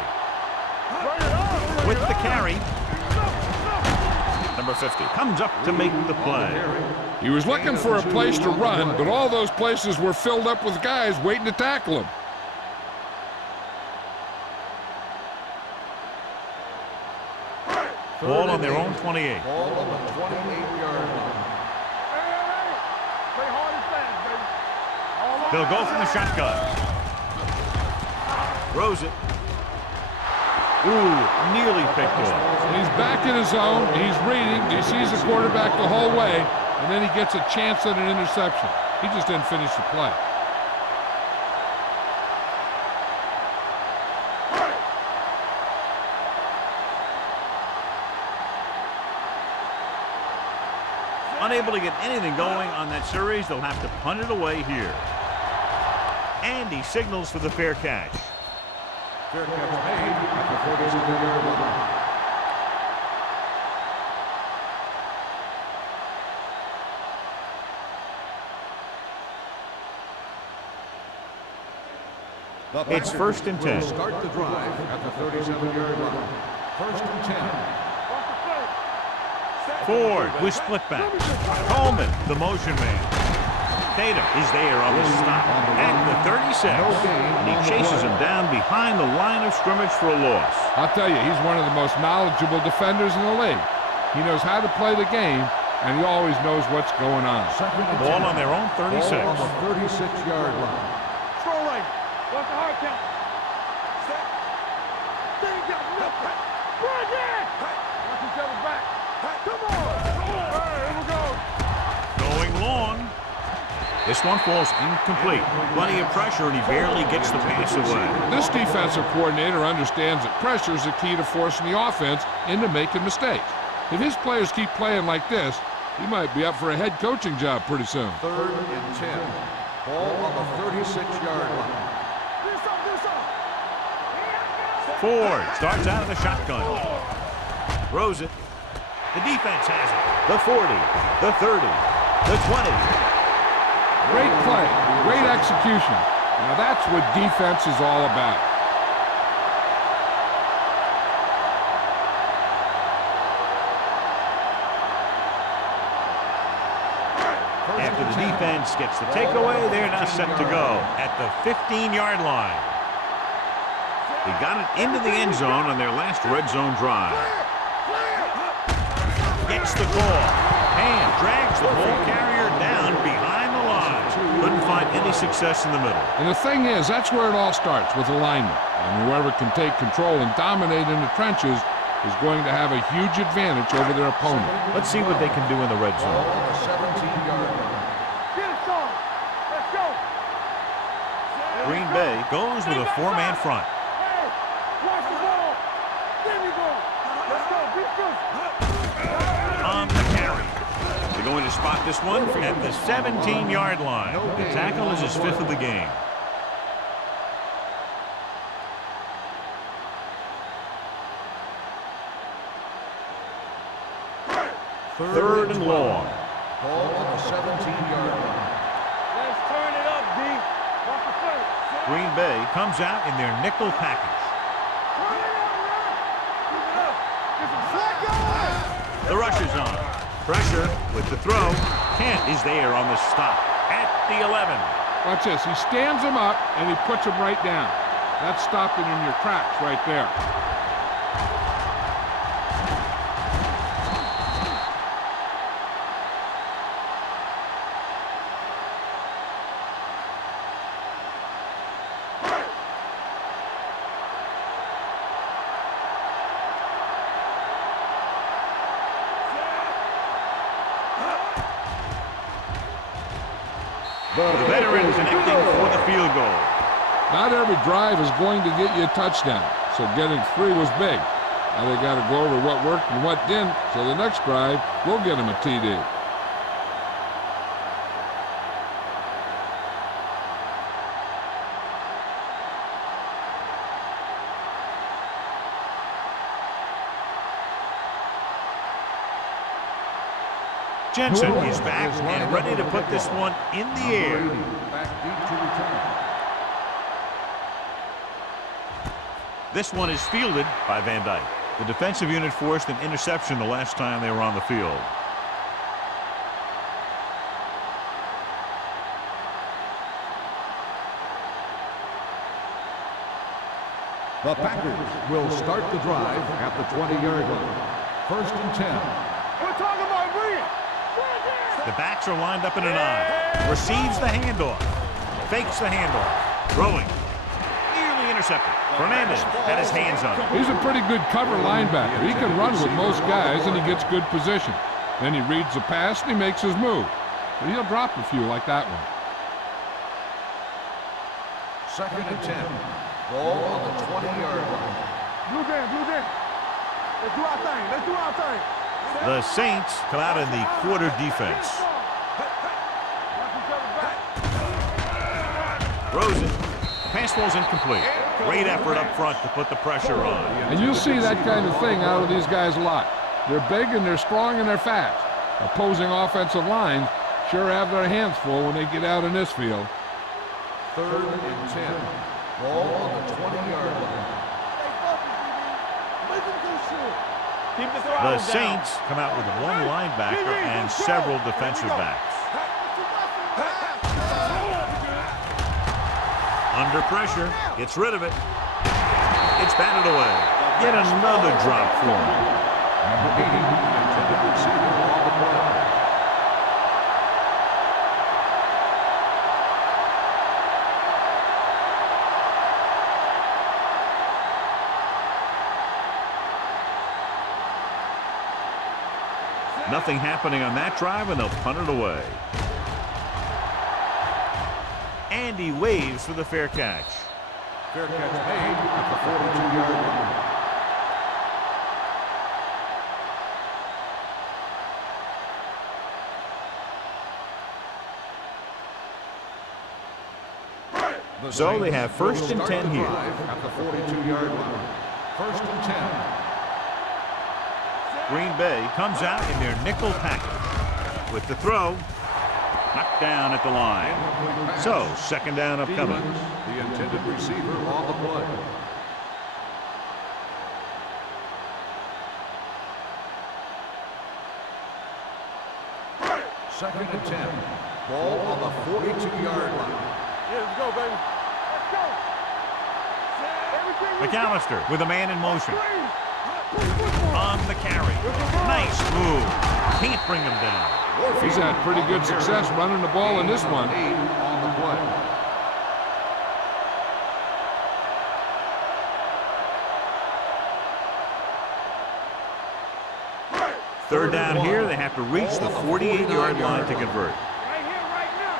With the carry. Number 50 comes up to make the play. He was looking for a place to run, but all those places were filled up with guys waiting to tackle him. Ball on their own 28. Ball on the 28-yard line. Play hard and fast, baby. They'll go from the shotgun. Throws it. Ooh, nearly picked off. He's back in his zone. He's reading. He sees the quarterback the whole way, and then he gets a chance at an interception. He just didn't finish the play. Unable to get anything going on that series, they'll have to punt it away here. And he signals for the fair catch. Fair catch made at the 47-yard line. It's 1st and 10. Will start the drive at the 37-yard line. 1st and 10. Ford with split back. Coleman, the motion man. Tatum is there on the stop at the 36. And he chases him down behind the line of scrimmage for a loss. I'll tell you, he's one of the most knowledgeable defenders in the league. He knows how to play the game, and he always knows what's going on. Ball on their own 36. Ball on the 36-yard line. Strong leg. Watch the hard count. Set. They ain't got nothing. Right there. Watch each other back. Come on. All right, here we go. Going long. This one falls incomplete. Plenty of pressure, and he barely gets the pass away. This defensive coordinator understands that pressure is the key to forcing the offense into making mistakes. If his players keep playing like this, he might be up for a head coaching job pretty soon. 3rd and 10. Ball on the 36-yard line. Ford starts out of the shotgun. Throws it. The defense has it. The 40, the 30, the 20. Great play, great execution. Now that's what defense is all about. After the defense gets the takeaway, they're now set to go at the 15-yard line. They got it into the end zone on their last red zone drive. Gets the call. And drags the ball carrier down behind the line. Couldn't find any success in the middle. And the thing is, that's where it all starts, with alignment. And whoever can take control and dominate in the trenches is going to have a huge advantage over their opponent. Let's see what they can do in the red zone. Ball on the 17-yard line. Get it, Sean. Let's go. Green Bay goes with a 4-man front. Hey, watch the ball. There you go. Let's go. Be good. On the carry. They're going to spot this one at the 17-yard line. The tackle is his 5th of the game. Third and long. Ball on the 17-yard line. Let's turn it up, D. Watch the play. Green Bay comes out in their nickel package. Turn it up, man. Keep it up. Get some slack going. The rush is on. Pressure with the throw. Kent is there on the stop at the 11. Watch this. He stands him up, and he puts him right down. That's stopping in your tracks right there. The veteran connecting for the field goal. Not every drive is going to get you a touchdown, so getting 3 was big. Now they got to go over what worked and what didn't, so the next drive will get them a TD. Jensen is back and ready to put this one in the air. Back deep to return. This one is fielded by Van Dyke. The defensive unit forced an interception the last time they were on the field. The Packers will start the drive at the 20-yard line. 1st and 10. We're talking about Bria. The backs are lined up in an I. Receives the handoff. Fakes the handoff. Throwing. Nearly intercepted. Fernandez had his hands on it. He's a pretty good cover linebacker. He can run with most guys, and he gets good position. Then he reads the pass, and he makes his move. But he'll drop a few like that one. 2nd and 10. Ball on the 20-yard line. Blue game. Let's do our thing. The Saints come out in the quarter defense. Throws it. The pass ball's incomplete. Great effort up front to put the pressure on. And you'll see that kind of thing out of these guys a lot. They're big and they're strong and they're fast. Opposing offensive lines sure have their hands full when they get out in this field. 3rd and 10. Ball on the 20-yard line. The Saints come out with one linebacker and several defensive backs. Under pressure, gets rid of it. It's batted away. Yet another drop for him. Number 80, intended receiver on the play. Nothing happening on that drive, and they'll punt it away. And he waves for the fair catch. Fair catch made at the 42-yard line. So they have 1st and 10 here. At the 42-yard line. 1st and 10. Green Bay comes out in their nickel package. With the throw, knocked down at the line. So, 2nd down upcoming. The intended receiver on the play. Second and 10. Ball on the 42-yard line. Yeah, let's go, baby. Let's go. McAllister with a man in motion. On the carry. Nice move. Can't bring him down. He's had pretty good success running the ball in this one. 8 on the play. Third down here, they have to reach the 48-yard line to convert. Right here, right now.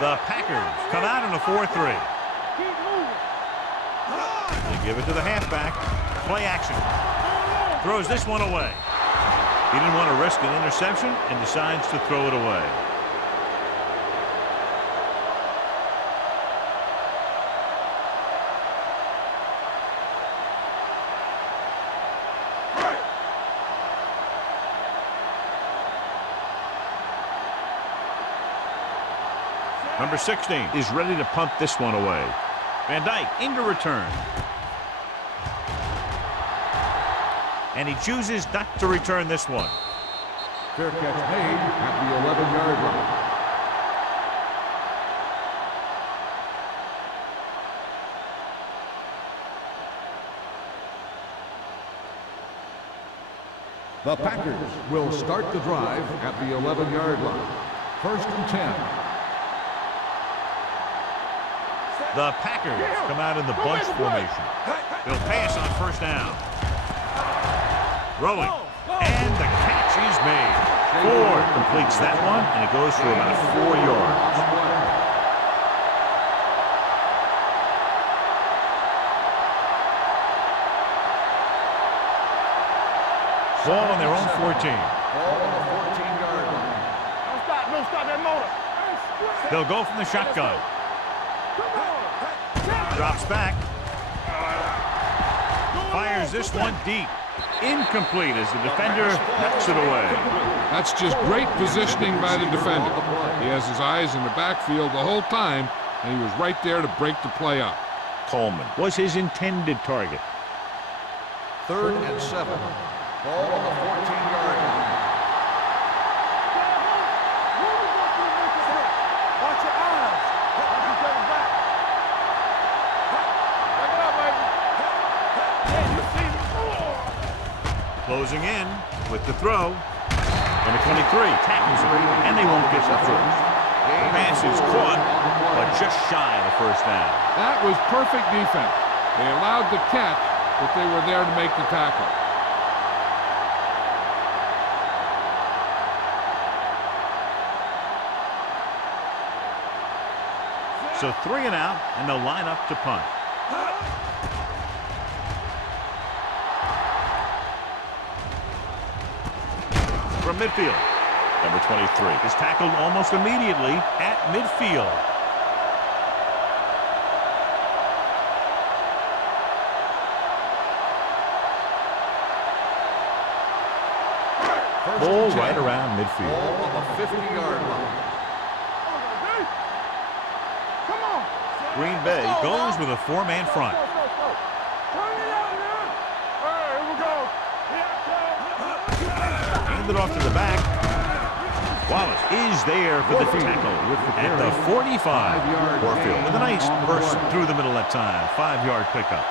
The Packers come out in a 4-3. Keep moving. They give it to the halfback. Play action. Throws this one away. He didn't want to risk an interception and decides to throw it away. Number 16 is ready to punt this one away. Van Dyke into return. And he chooses not to return this one. Fair catch made at the 11-yard line. The Packers will start the drive at the 11-yard line. 1st and 10. The Packers come out in the bunch formation. They'll pass on 1st down. Throwing. And the catch is made. Ford completes that one, and it goes for about 4 yards. Ball on their own 14. Ball on the 14-yard line. Don't stop that motor. They'll go from the shotgun. Drops back. Fires this one deep. Incomplete as the defender knocks it away. That's just great positioning by the defender. He has his eyes in the backfield the whole time, and he was right there to break the play up. Coleman was his intended target. 3rd and 7. Ball on the 14-yard line. Watch your eyes. Watch your back. Back it up, baby. Yeah, you see me. Closing in with the throw. Number 23 tackles him, and they won't get the first. Pass is caught, but just shy of the first down. That was perfect defense. They allowed the catch, but they were there to make the tackle. So 3 and out, and they'll line up to punt. From midfield, number 23 is tackled almost immediately at midfield. Ball right around midfield. Ball on the 50-yard line. Come on. Green Bay goes with a 4-man front. Turn it out, man. All right, here we go. Handed off to the back. Wallace is there for the tackle at the 45. Warfield with a nice burst through the middle that time. 5-yard pickup.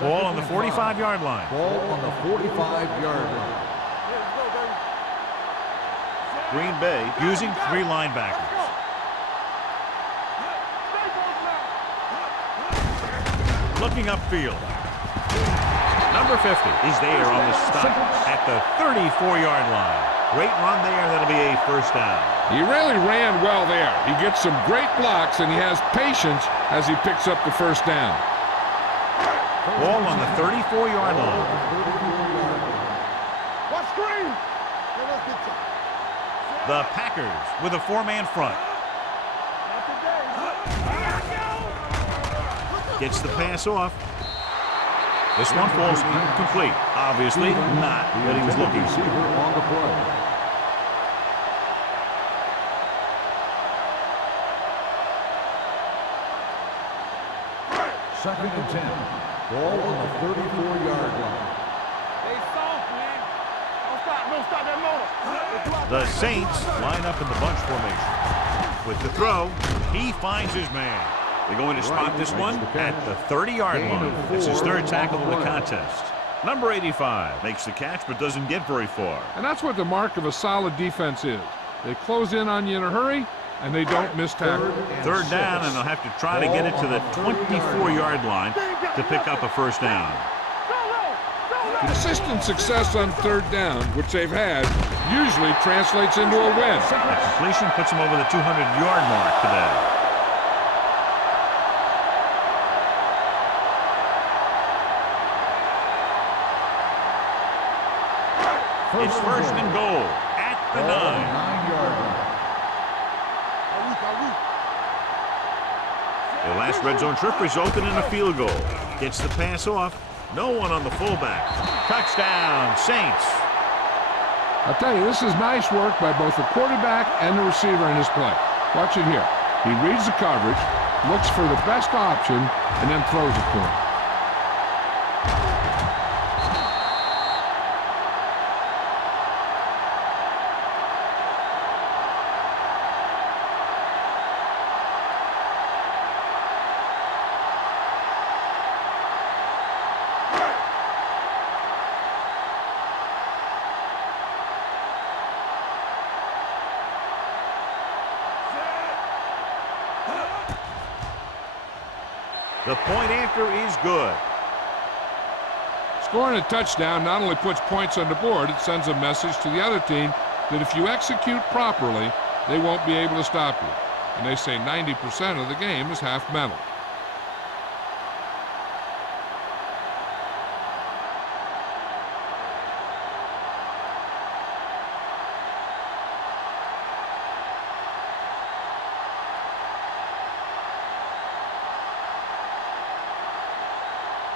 Ball on the 45-yard line. Ball on the 45-yard line. Green Bay using 3 linebackers. Looking upfield. Number 50 is there on the stop at the 34-yard line. Great run there. That'll be a first down. He really ran well there. He gets some great blocks, and he has patience as he picks up the first down. Ball on the 34-yard line. Watch screen. The Packers with a 4-man front. Gets the pass off. This one falls incomplete. Obviously not what he was looking for. On the play. Second and 10. Ball on the 34-yard line. They soft, man. Don't stop that motor. The Saints line up in the bunch formation. With the throw, he finds his man. They're going to spot this one at the 30-yard line. It's his 3rd tackle of the contest. Number 85 makes the catch but doesn't get very far. And that's what the mark of a solid defense is. They close in on you in a hurry, and they don't miss tackle. 3rd down, and they'll have to try to get it to the 24-yard line to pick up a first down. Consistent success on 3rd down, which they've had, usually translates into a win. The completion puts them over the 200-yard mark today. It's 1st and goal at the 9. 9-yard line. The last red zone trip resulted in a field goal. Gets the pass off. No one on the fullback. Touchdown, Saints. I'll tell you, this is nice work by both the quarterback and the receiver in his play. Watch it here. He reads the coverage, looks for the best option, and then throws it to him. The point after is good. Scoring a touchdown not only puts points on the board, it sends a message to the other team that if you execute properly, they won't be able to stop you. And they say 90% of the game is half mental.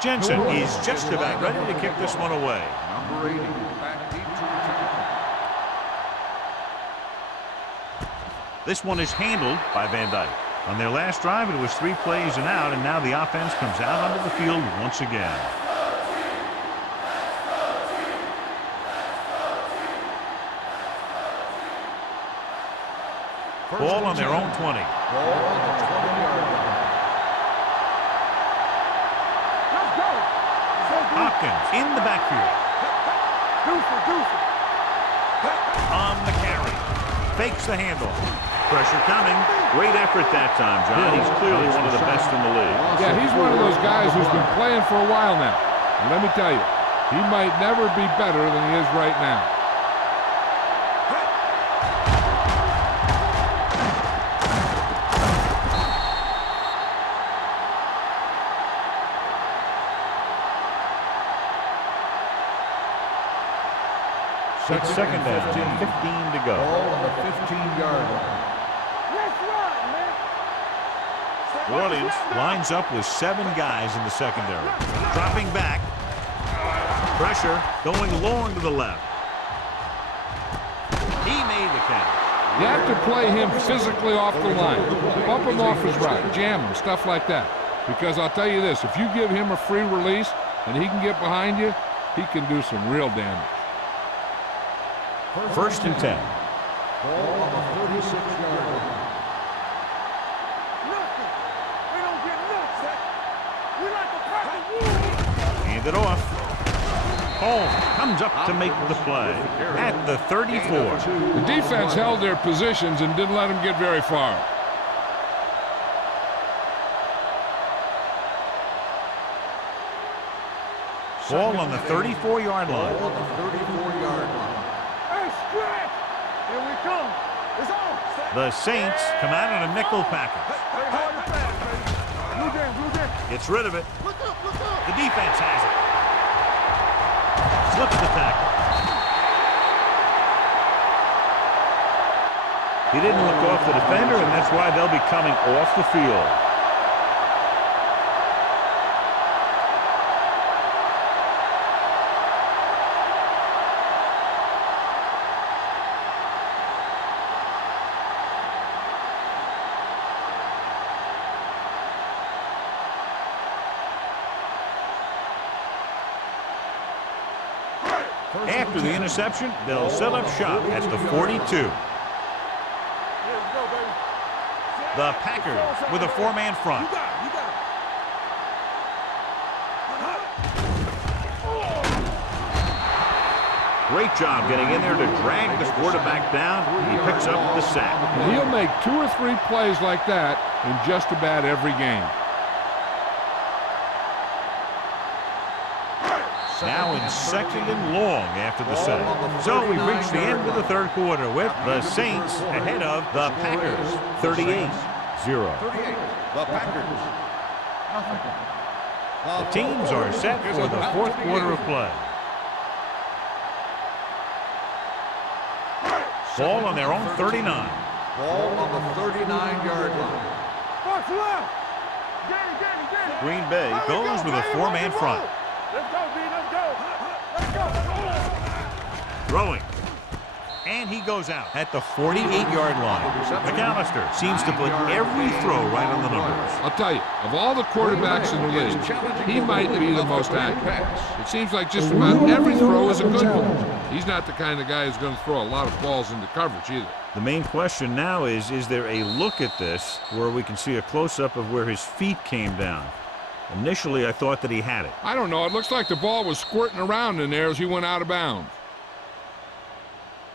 Jensen is just about ready to kick this one away. Number 80, back deep to return. This one is handled by Van Dyke. On their last drive, it was 3 plays and out, and now the offense comes out onto the field once again. Ball on their own 20. Ball on the 20-yard line. Hopkins in the backfield. On the carry. Fakes the handle. Pressure coming. Great effort that time, John. He's clearly one of the best in the league. Yeah, he's one of those guys who's been playing for a while now. And let me tell you, he might never be better than he is right now. It's second down, 15 to go. Ball on the 15-yard line. New Orleans lines up with 7 guys in the secondary. Dropping back. Pressure going long to the left. He made the catch. You have to play him physically off the line. Bump him off his route, jam him, stuff like that. Because I'll tell you this, if you give him a free release and he can get behind you, he can do some real damage. First and 10. Ball on the 36-yard line. Hand it off. Holmes comes up to make the play at the 34. The defense held their positions and didn't let him get very far. Ball on the 34-yard line. Ball on the 34-yard line. Hey, stretch! Here we come. It's on. The Saints come out in a nickel package. Hey, hard and fast, baby. Blue game. Gets rid of it. Look up. The defense has it. Slips the tackle. He didn't look off the defender, and that's why they'll be coming off the field. After the interception, they'll set up shop at the 42. The Packers with a 4-man front. Great job getting in there to drag the quarterback down. He picks up the sack. And he'll make 2 or 3 plays like that in just about every game. Now in second and long after the set. So we reach the end of the third quarter with the Saints ahead of the Packers, 38-0. 38, the Packers. The teams are set for the fourth quarter of play. Ball on their own 39. Ball on the 39-yard line. Box left. Get it. Green Bay goes with a 4-man front. Let's go, B. Let's go. Throwing. And he goes out at the 48-yard line. McAllister seems to put every throw right on the numbers. I'll tell you, of all the quarterbacks in the league, he might be the most accurate. It seems like just about every throw is a good one. He's not the kind of guy who's going to throw a lot of balls into coverage either. The main question now is there a look at this where we can see a close-up of where his feet came down? Initially, I thought that he had it. I don't know. It looks like the ball was squirting around in there as he went out of bounds.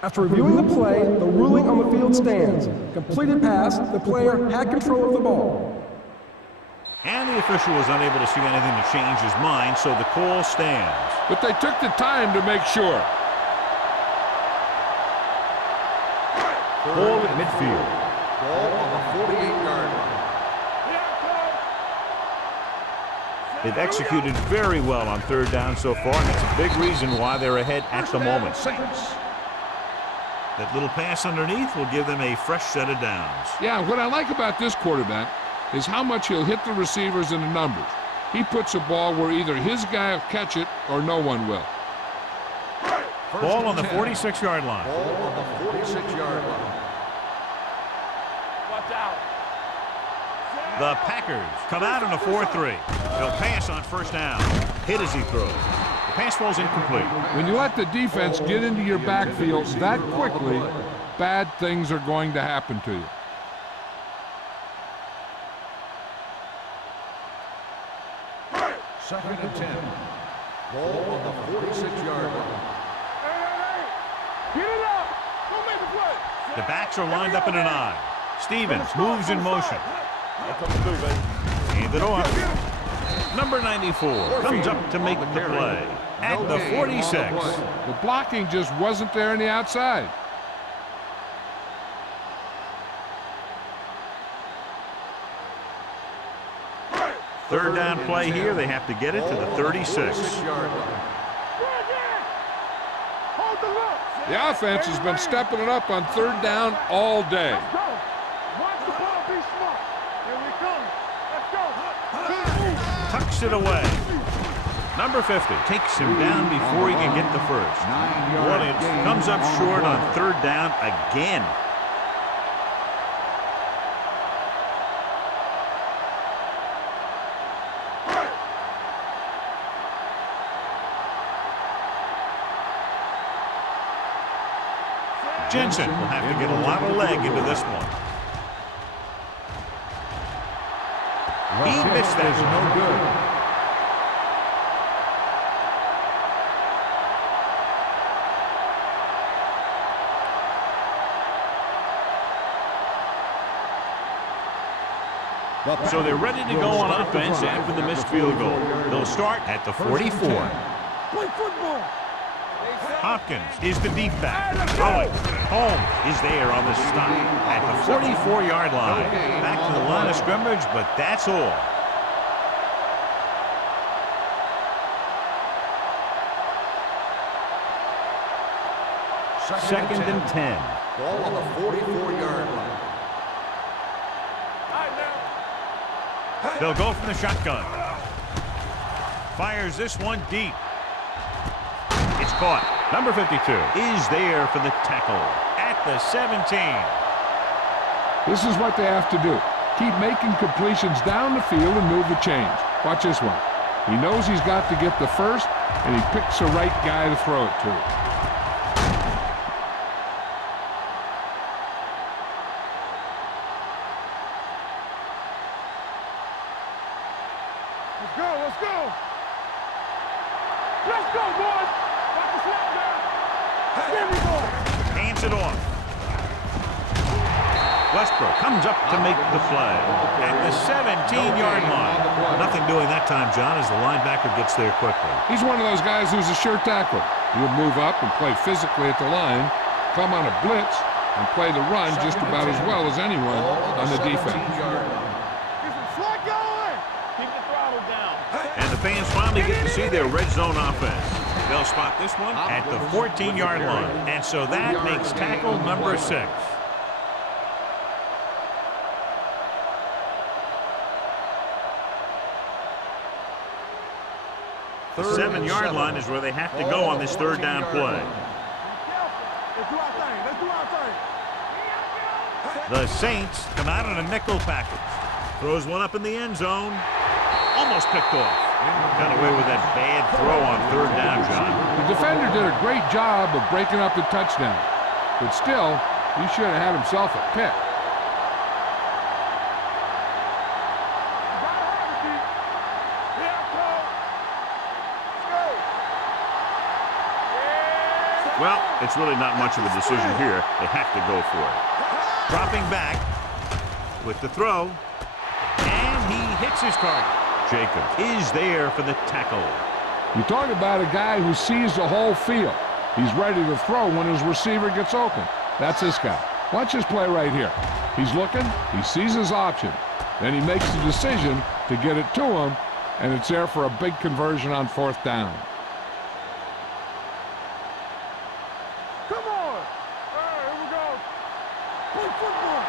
After reviewing the play, the ruling on the field stands. Completed pass, the player had control of the ball. And the official was unable to see anything to change his mind, so the call stands. But they took the time to make sure. Ball at midfield. Ball on the 48-yard line. They've executed very well on third down so far, and that's a big reason why they're ahead at the moment. That little pass underneath will give them a fresh set of downs. Yeah, what I like about this quarterback is how much he'll hit the receivers in the numbers. He puts a ball where either his guy will catch it or no one will. Ball on the 46-yard line. Ball on the 46-yard line. Watch out. The Packers come out in a 4-3. They'll pass on first down. Hit as he throws. The pass falls incomplete. When you let the defense get into your backfield that quickly, bad things are going to happen to you. Second and 10. Ball on the 46-yard line. Get it up. Don't make the play. The backs are lined up in an I. Stevens moves in motion. Hand it off. Number 94 comes up to make the play at the 46. The blocking just wasn't there on the outside. Third down play here. They have to get it to the 36. The offense has been stepping it up on third down all day. Let's go. Watch the ball, be smart. Here we come. Let's go. Tucks it away. Number 50 takes him down before he can get the first. New Orleans comes up short on third down again. Jensen will have to get a lot of leg into this one. He missed that. No good. So they're ready to go on offense after the missed field goal. They'll start at the 44. Play football. Hopkins is the deep back. Throwing. Holmes is there on the stop at the 44-yard line. Back to the line of scrimmage, but that's all. Second and 10. Ball on the 44-yard line. They'll go from the shotgun. Fires this one deep. It's caught. Number 52 is there for the tackle at the 17. This is what they have to do. Keep making completions down the field and move the chains. Watch this one. He knows he's got to get the first, and he picks the right guy to throw it to. Let's go, let's go. Let's go, boys. Watch the snap down. Here we go. Hands it off. Westbrook comes up to make the play at the 17-yard line. Nothing doing that time, John, as the linebacker gets there quickly. He's one of those guys who's a sure tackler. He'll move up and play physically at the line, come on a blitz, and play the run just about as well as anyone on the defense. Get some slack going. Keep the throttle down. And the fans finally get to see their red zone offense. They'll spot this one at the 14-yard line. And so that makes tackle number 6. The 7-yard line is where they have to go on this third down play. Let's do our thing. Let's do our thing. The Saints come out in a nickel package. Throws one up in the end zone. Almost picked off. Got away with that bad throw on third down, John. The defender did a great job of breaking up the touchdown. But still, he should have had himself a pick. Well, it's really not much of a decision here. They have to go for it. Dropping back with the throw. And he hits his target. Jacob is there for the tackle. You talk about a guy who sees the whole field. He's ready to throw when his receiver gets open. That's this guy. Watch this play right here. He's looking. He sees his option. Then he makes the decision to get it to him, and it's there for a big conversion on fourth down. Come on. All right, here we go. Play football.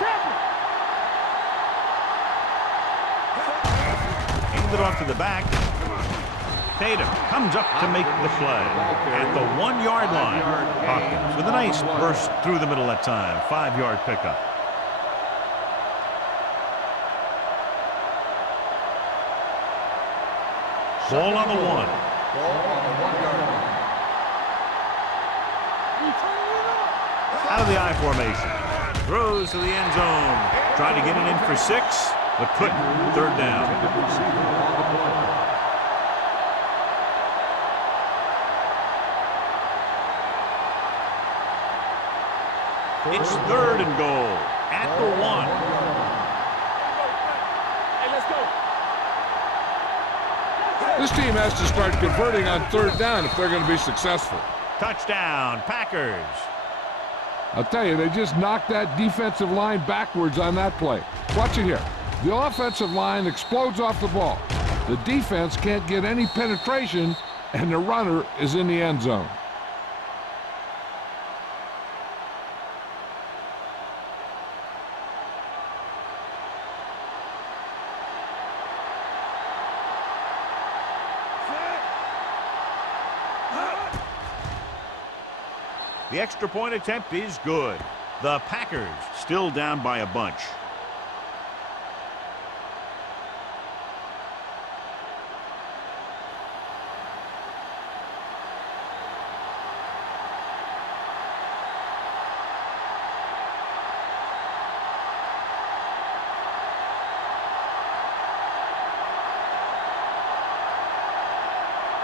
Tap it. Hand it off to the back. Tatum comes up to make the play at the 1-yard line. Hopkins with a nice burst through the middle that time. 5-yard pickup. Ball on the 1. Ball on the 1-yard line. Out of the I formation. Throws to the end zone. Trying to get it in for 6, but couldn't. Third down. It's 3rd and goal at the 1. Hey, let's go. This team has to start converting on 3rd down if they're going to be successful. Touchdown, Packers. I'll tell you, they just knocked that defensive line backwards on that play. Watch it here. The offensive line explodes off the ball. The defense can't get any penetration, and the runner is in the end zone. The extra point attempt is good. The Packers still down by a bunch.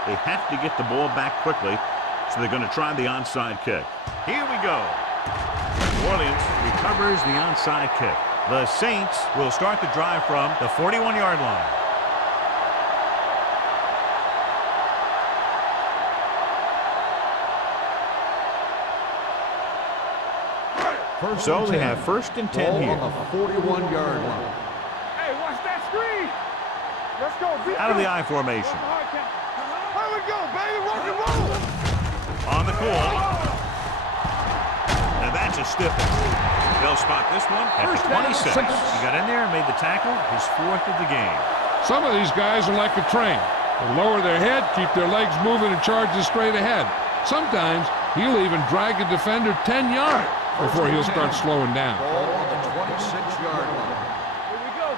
They have to get the ball back quickly, so they're going to try the onside kick. Here we go. New Orleans recovers the onside kick. The Saints will start the drive from the 41-yard line. So they have 1st and 10 here. On the 41-yard line. Hey, watch that screen. Let's go. Out of the I formation. Here we go, baby. Rock and roll. On the call. Now that's a stiff one. They'll spot this one at the 26. He got in there and made the tackle, his 4th of the game. Some of these guys are like a train. They lower their head, keep their legs moving, and charges straight ahead. Sometimes he'll even drag a defender 10 yards before he'll start slowing down. Ball on the 26-yard line. Here we go.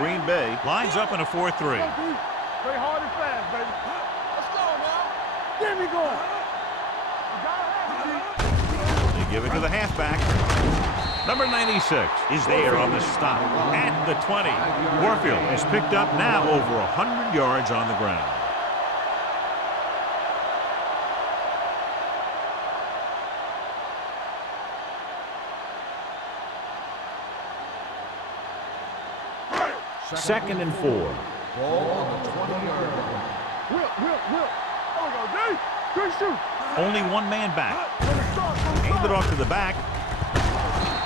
Green Bay lines up in a 4-3. Play hard and fast, baby. Let's go now. Get me going. They give it to the halfback. Number 96 is there on the stop at the 20. Warfield has picked up now over 100 yards on the ground. Second and 4. Ball on the 20-yard line. Will. There we go, D. Good shoot. Only one man back. Hand it off to the back.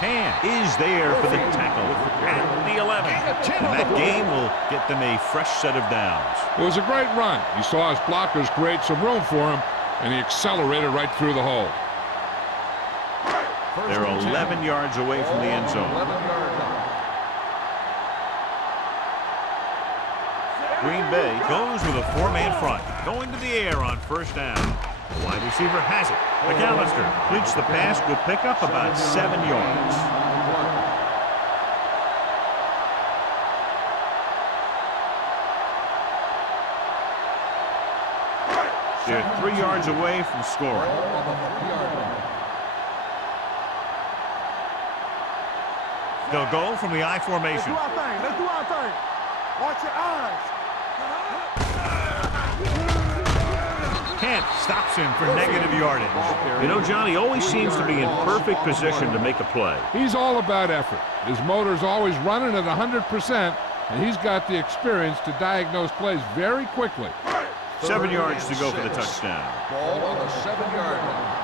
Hand is there for the tackle at the 11. And that game will get them a fresh set of downs. It was a great run. He saw his blockers create some room for him, and he accelerated right through the hole. They're 11 yards away from the end zone. 11-yard line. Green Bay goes with a 4-man front, going to the air on 1st down. The wide receiver has it. McAllister completes the pass, will pick up about 7 yards. They're 3 yards away from scoring. On the 3-yard line. They'll go from the I formation. Let's do our thing. Watch your eyes. Kent stops him for negative yardage. You know, John, he always seems to be in perfect position to make a play. He's all about effort. His motor's always running at 100%, and he's got the experience to diagnose plays very quickly. 7 yards to go for the touchdown. Ball on the 7-yard line.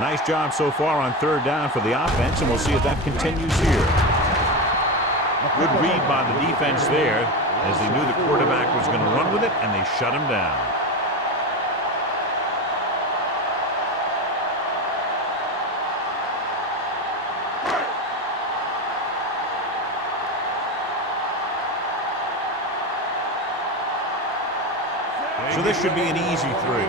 Nice job so far on 3rd down for the offense, and we'll see if that continues here. Good read by the defense there, as they knew the quarterback was going to run with it, and they shut him down. So this should be an easy 3.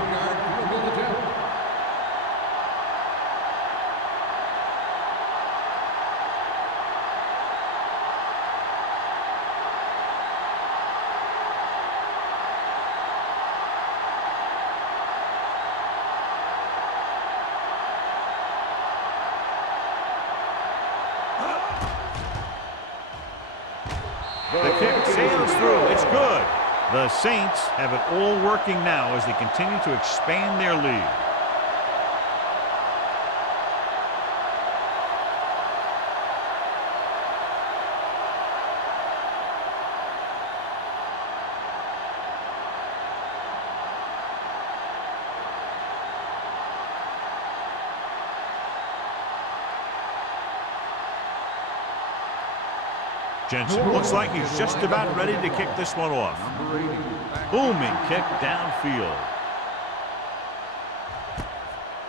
The kick sails through. It's good. The Saints have it all working now as they continue to expand their lead. Jensen looks like he's just about ready to kick this one off. Booming kick downfield.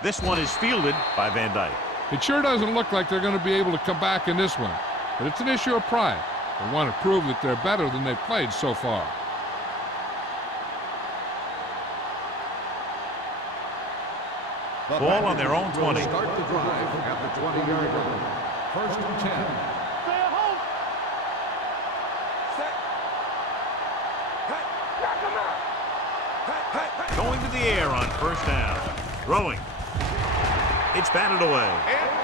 This one is fielded by Van Dyke. It sure doesn't look like they're going to be able to come back in this one, but it's an issue of pride. They want to prove that they're better than they've played so far. Ball on their own 20. Start the drive at the 20-yard line. First and 10. Going to the air on first down. Throwing. It's batted away.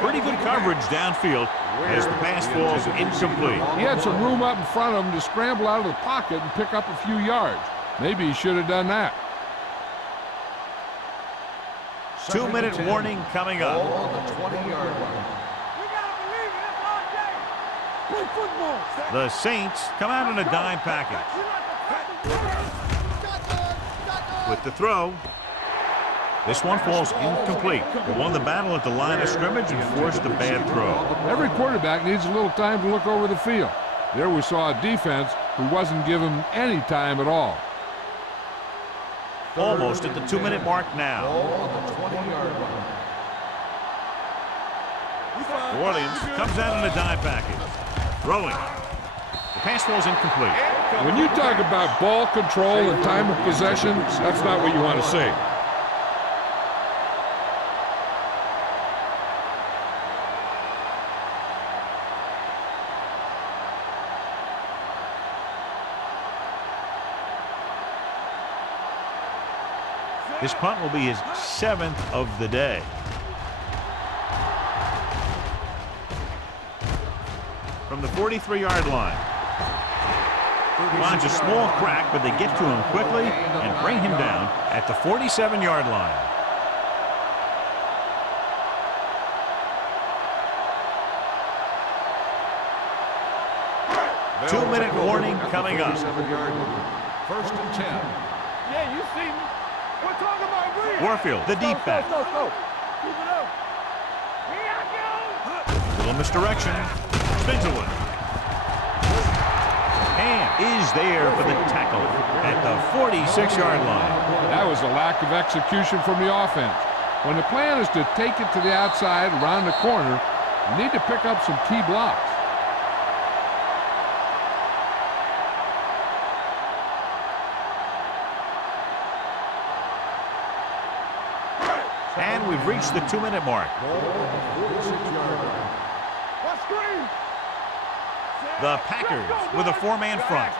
Pretty good coverage downfield as the pass falls incomplete. He had some room up in front of him to scramble out of the pocket and pick up a few yards. Maybe he should have done that. 2-minute warning coming up. Ball on the 20-yard line. The Saints come out in a dime package. With the throw. This one falls incomplete. They won the battle at the line of scrimmage and forced a bad throw. Every quarterback needs a little time to look over the field. There we saw a defense who wasn't given any time at all. Almost at the 2-minute mark now. Ball on the 20-yard line. New Orleans comes out in a dime package. Throwing. The pass falls incomplete. When you talk about ball control and time of possession, that's not what you want to see. This punt will be his 7th of the day. From the 43-yard line. Finds a small crack, but they get to him quickly and bring him down at the 47-yard line. Two-minute warning coming up. First and 10. Yeah, you see me. We're talking about Green. Warfield, the deep back. Go. Keep it up. Here I go. Little misdirection. Spins away. And is there for the tackle at the 46-yard line. That was a lack of execution from the offense. When the plan is to take it to the outside, around the corner, you need to pick up some key blocks. And we've reached the 2-minute mark. The Packers with a 4-man front.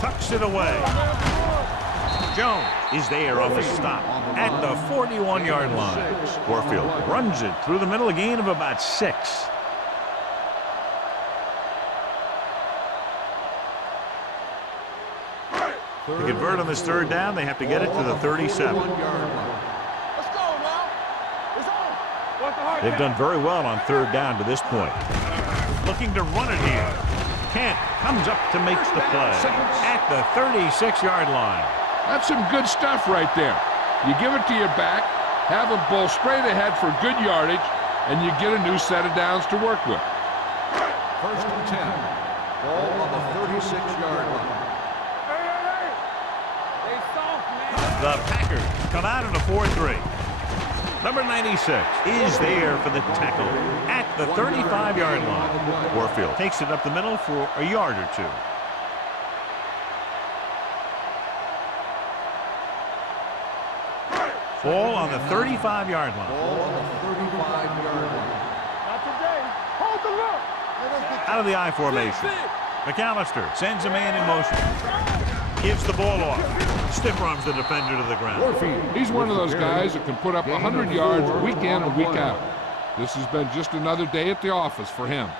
Tucks it away. Jones is there on the stop at the 41-yard line. Warfield runs it through the middle, a gain of about 6. To convert on this third down, they have to get it to the 37. They've done very well on third down to this point. Looking to run it here. Kent comes up to make the play at the 36-yard line. That's some good stuff right there. You give it to your back, have him pull straight ahead for good yardage, and you get a new set of downs to work with. First and 10. Ball on the 36-yard line. The Packers come out in a 4-3. Number 96 is there for the tackle at the 35-yard line. Warfield takes it up the middle for a yard or two. Ball on the 35-yard line. Ball on the 35-yard line. Not today. Hold the look. Out of the I formation. McAllister sends a man in motion. Gives the ball off. Stiff arms the defender to the ground. He's one of those guys that can put up 100 yards week in and week out. This has been just another day at the office for him.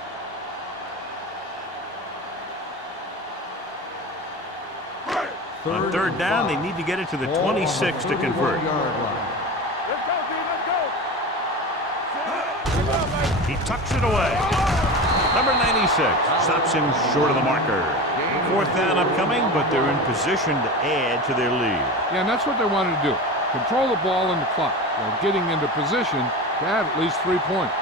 On third down, they need to get it to the 26 to convert. Let's go, D, let's go. He tucks it away. Number 96 stops him short of the marker. Fourth down upcoming, but they're in position to add to their lead. Yeah, and that's what they wanted to do. Control the ball and the clock while getting into position to add at least 3 points.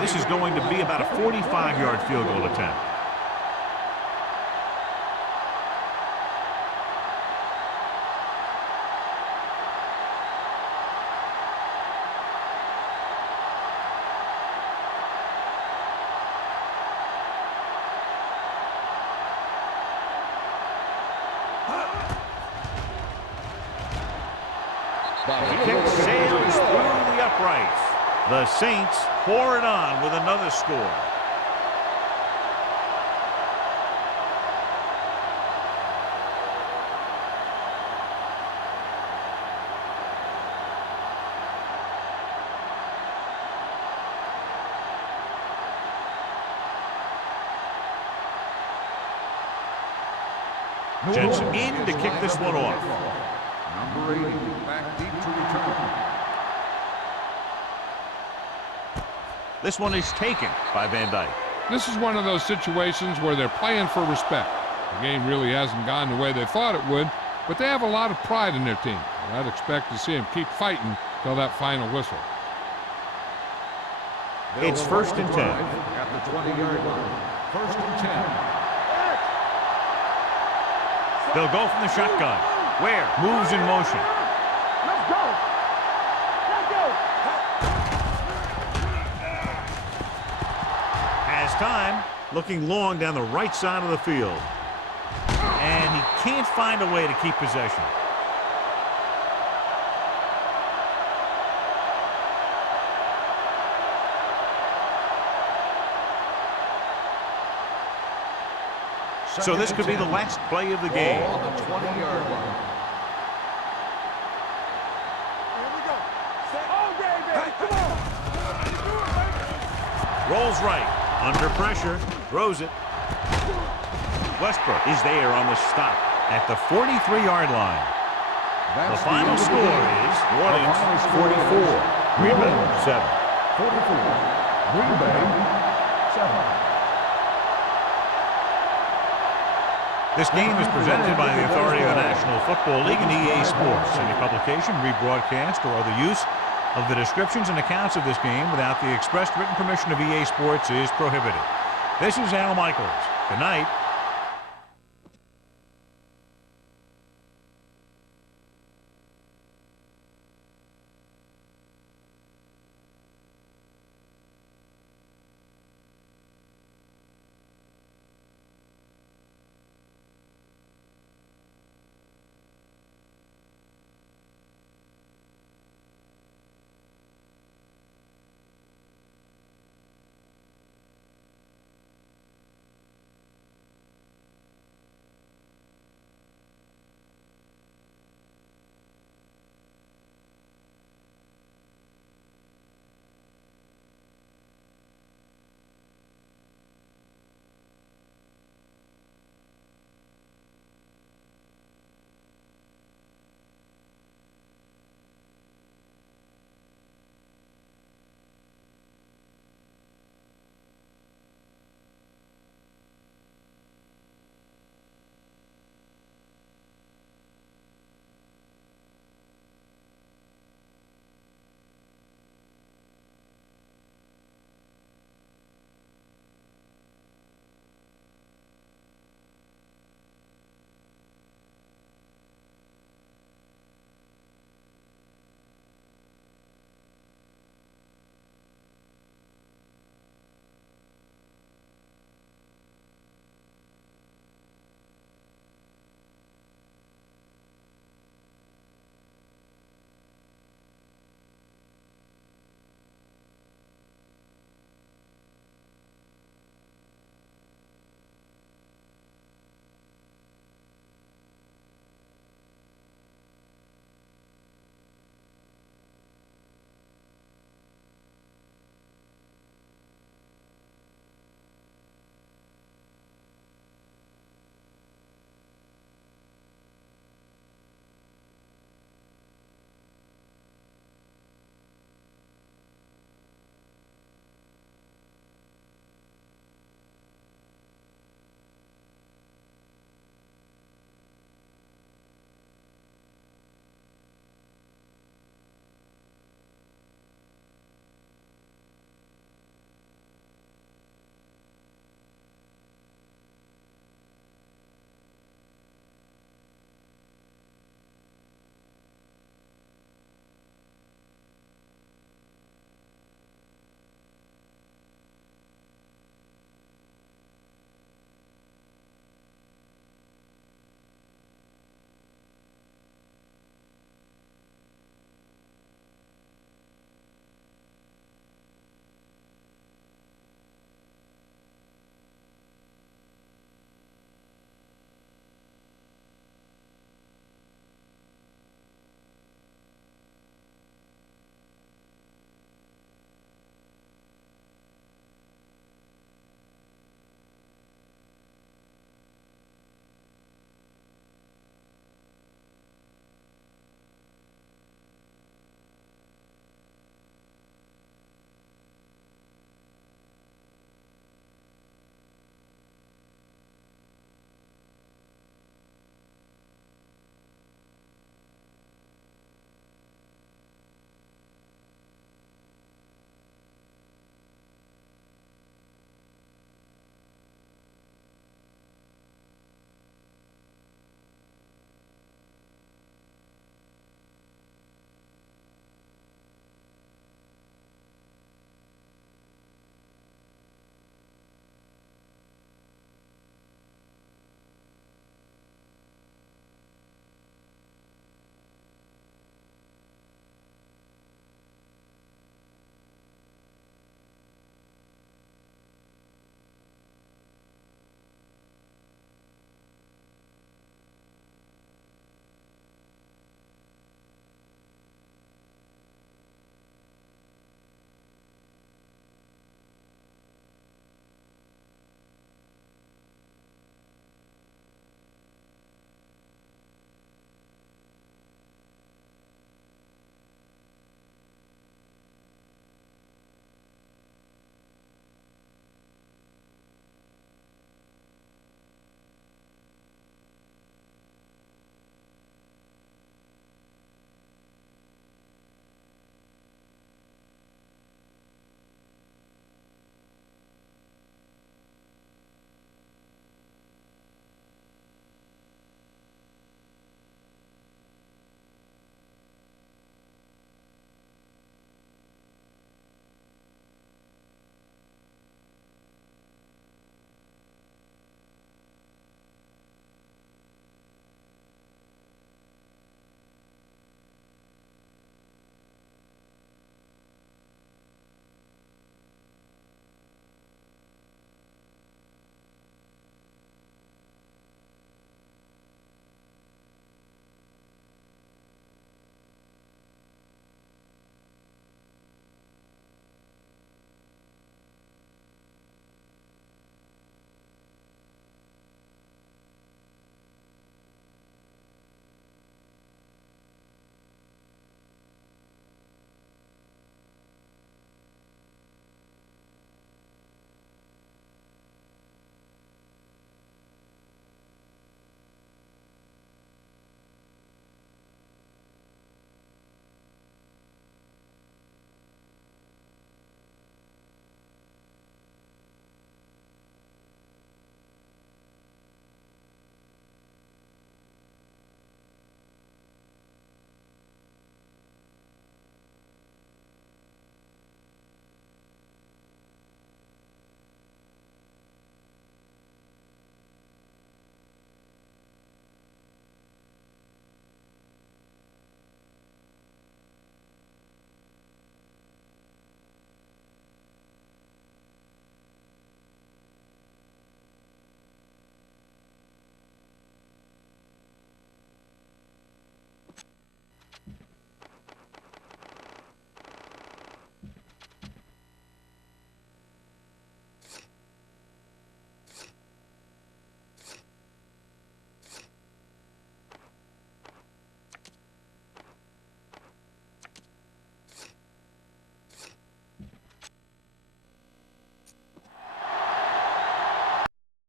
This is going to be about a 45-yard field goal attempt. The kick sails through the uprights. The Saints pour it on with another score. Jets in to kick this one off. Number 80, back deep to return. This one is taken by Van Dyke. This is one of those situations where they're playing for respect. The game really hasn't gone the way they thought it would, but they have a lot of pride in their team. And I'd expect to see them keep fighting till that final whistle. It's first and 10. At the 20-yard line. First and 10. They'll go from the shotgun. Ware moves in motion. Let's go. Let's go. Has time, looking long down the right side of the field. And he can't find a way to keep possession. So this could be the last play of the game. On the 20-yard line. Here we go. All day, baby. Come on. Rolls right, under pressure, throws it. Westbrook is there on the stop at the 43-yard line. The final score is New Orleans 44, Green Bay 7. 44. Green Bay, 7. This game is presented by the authority of the National Football League and EA Sports. Any publication, rebroadcast, or other use of the descriptions and accounts of this game without the expressed written permission of EA Sports is prohibited. This is Al Michaels. Good night.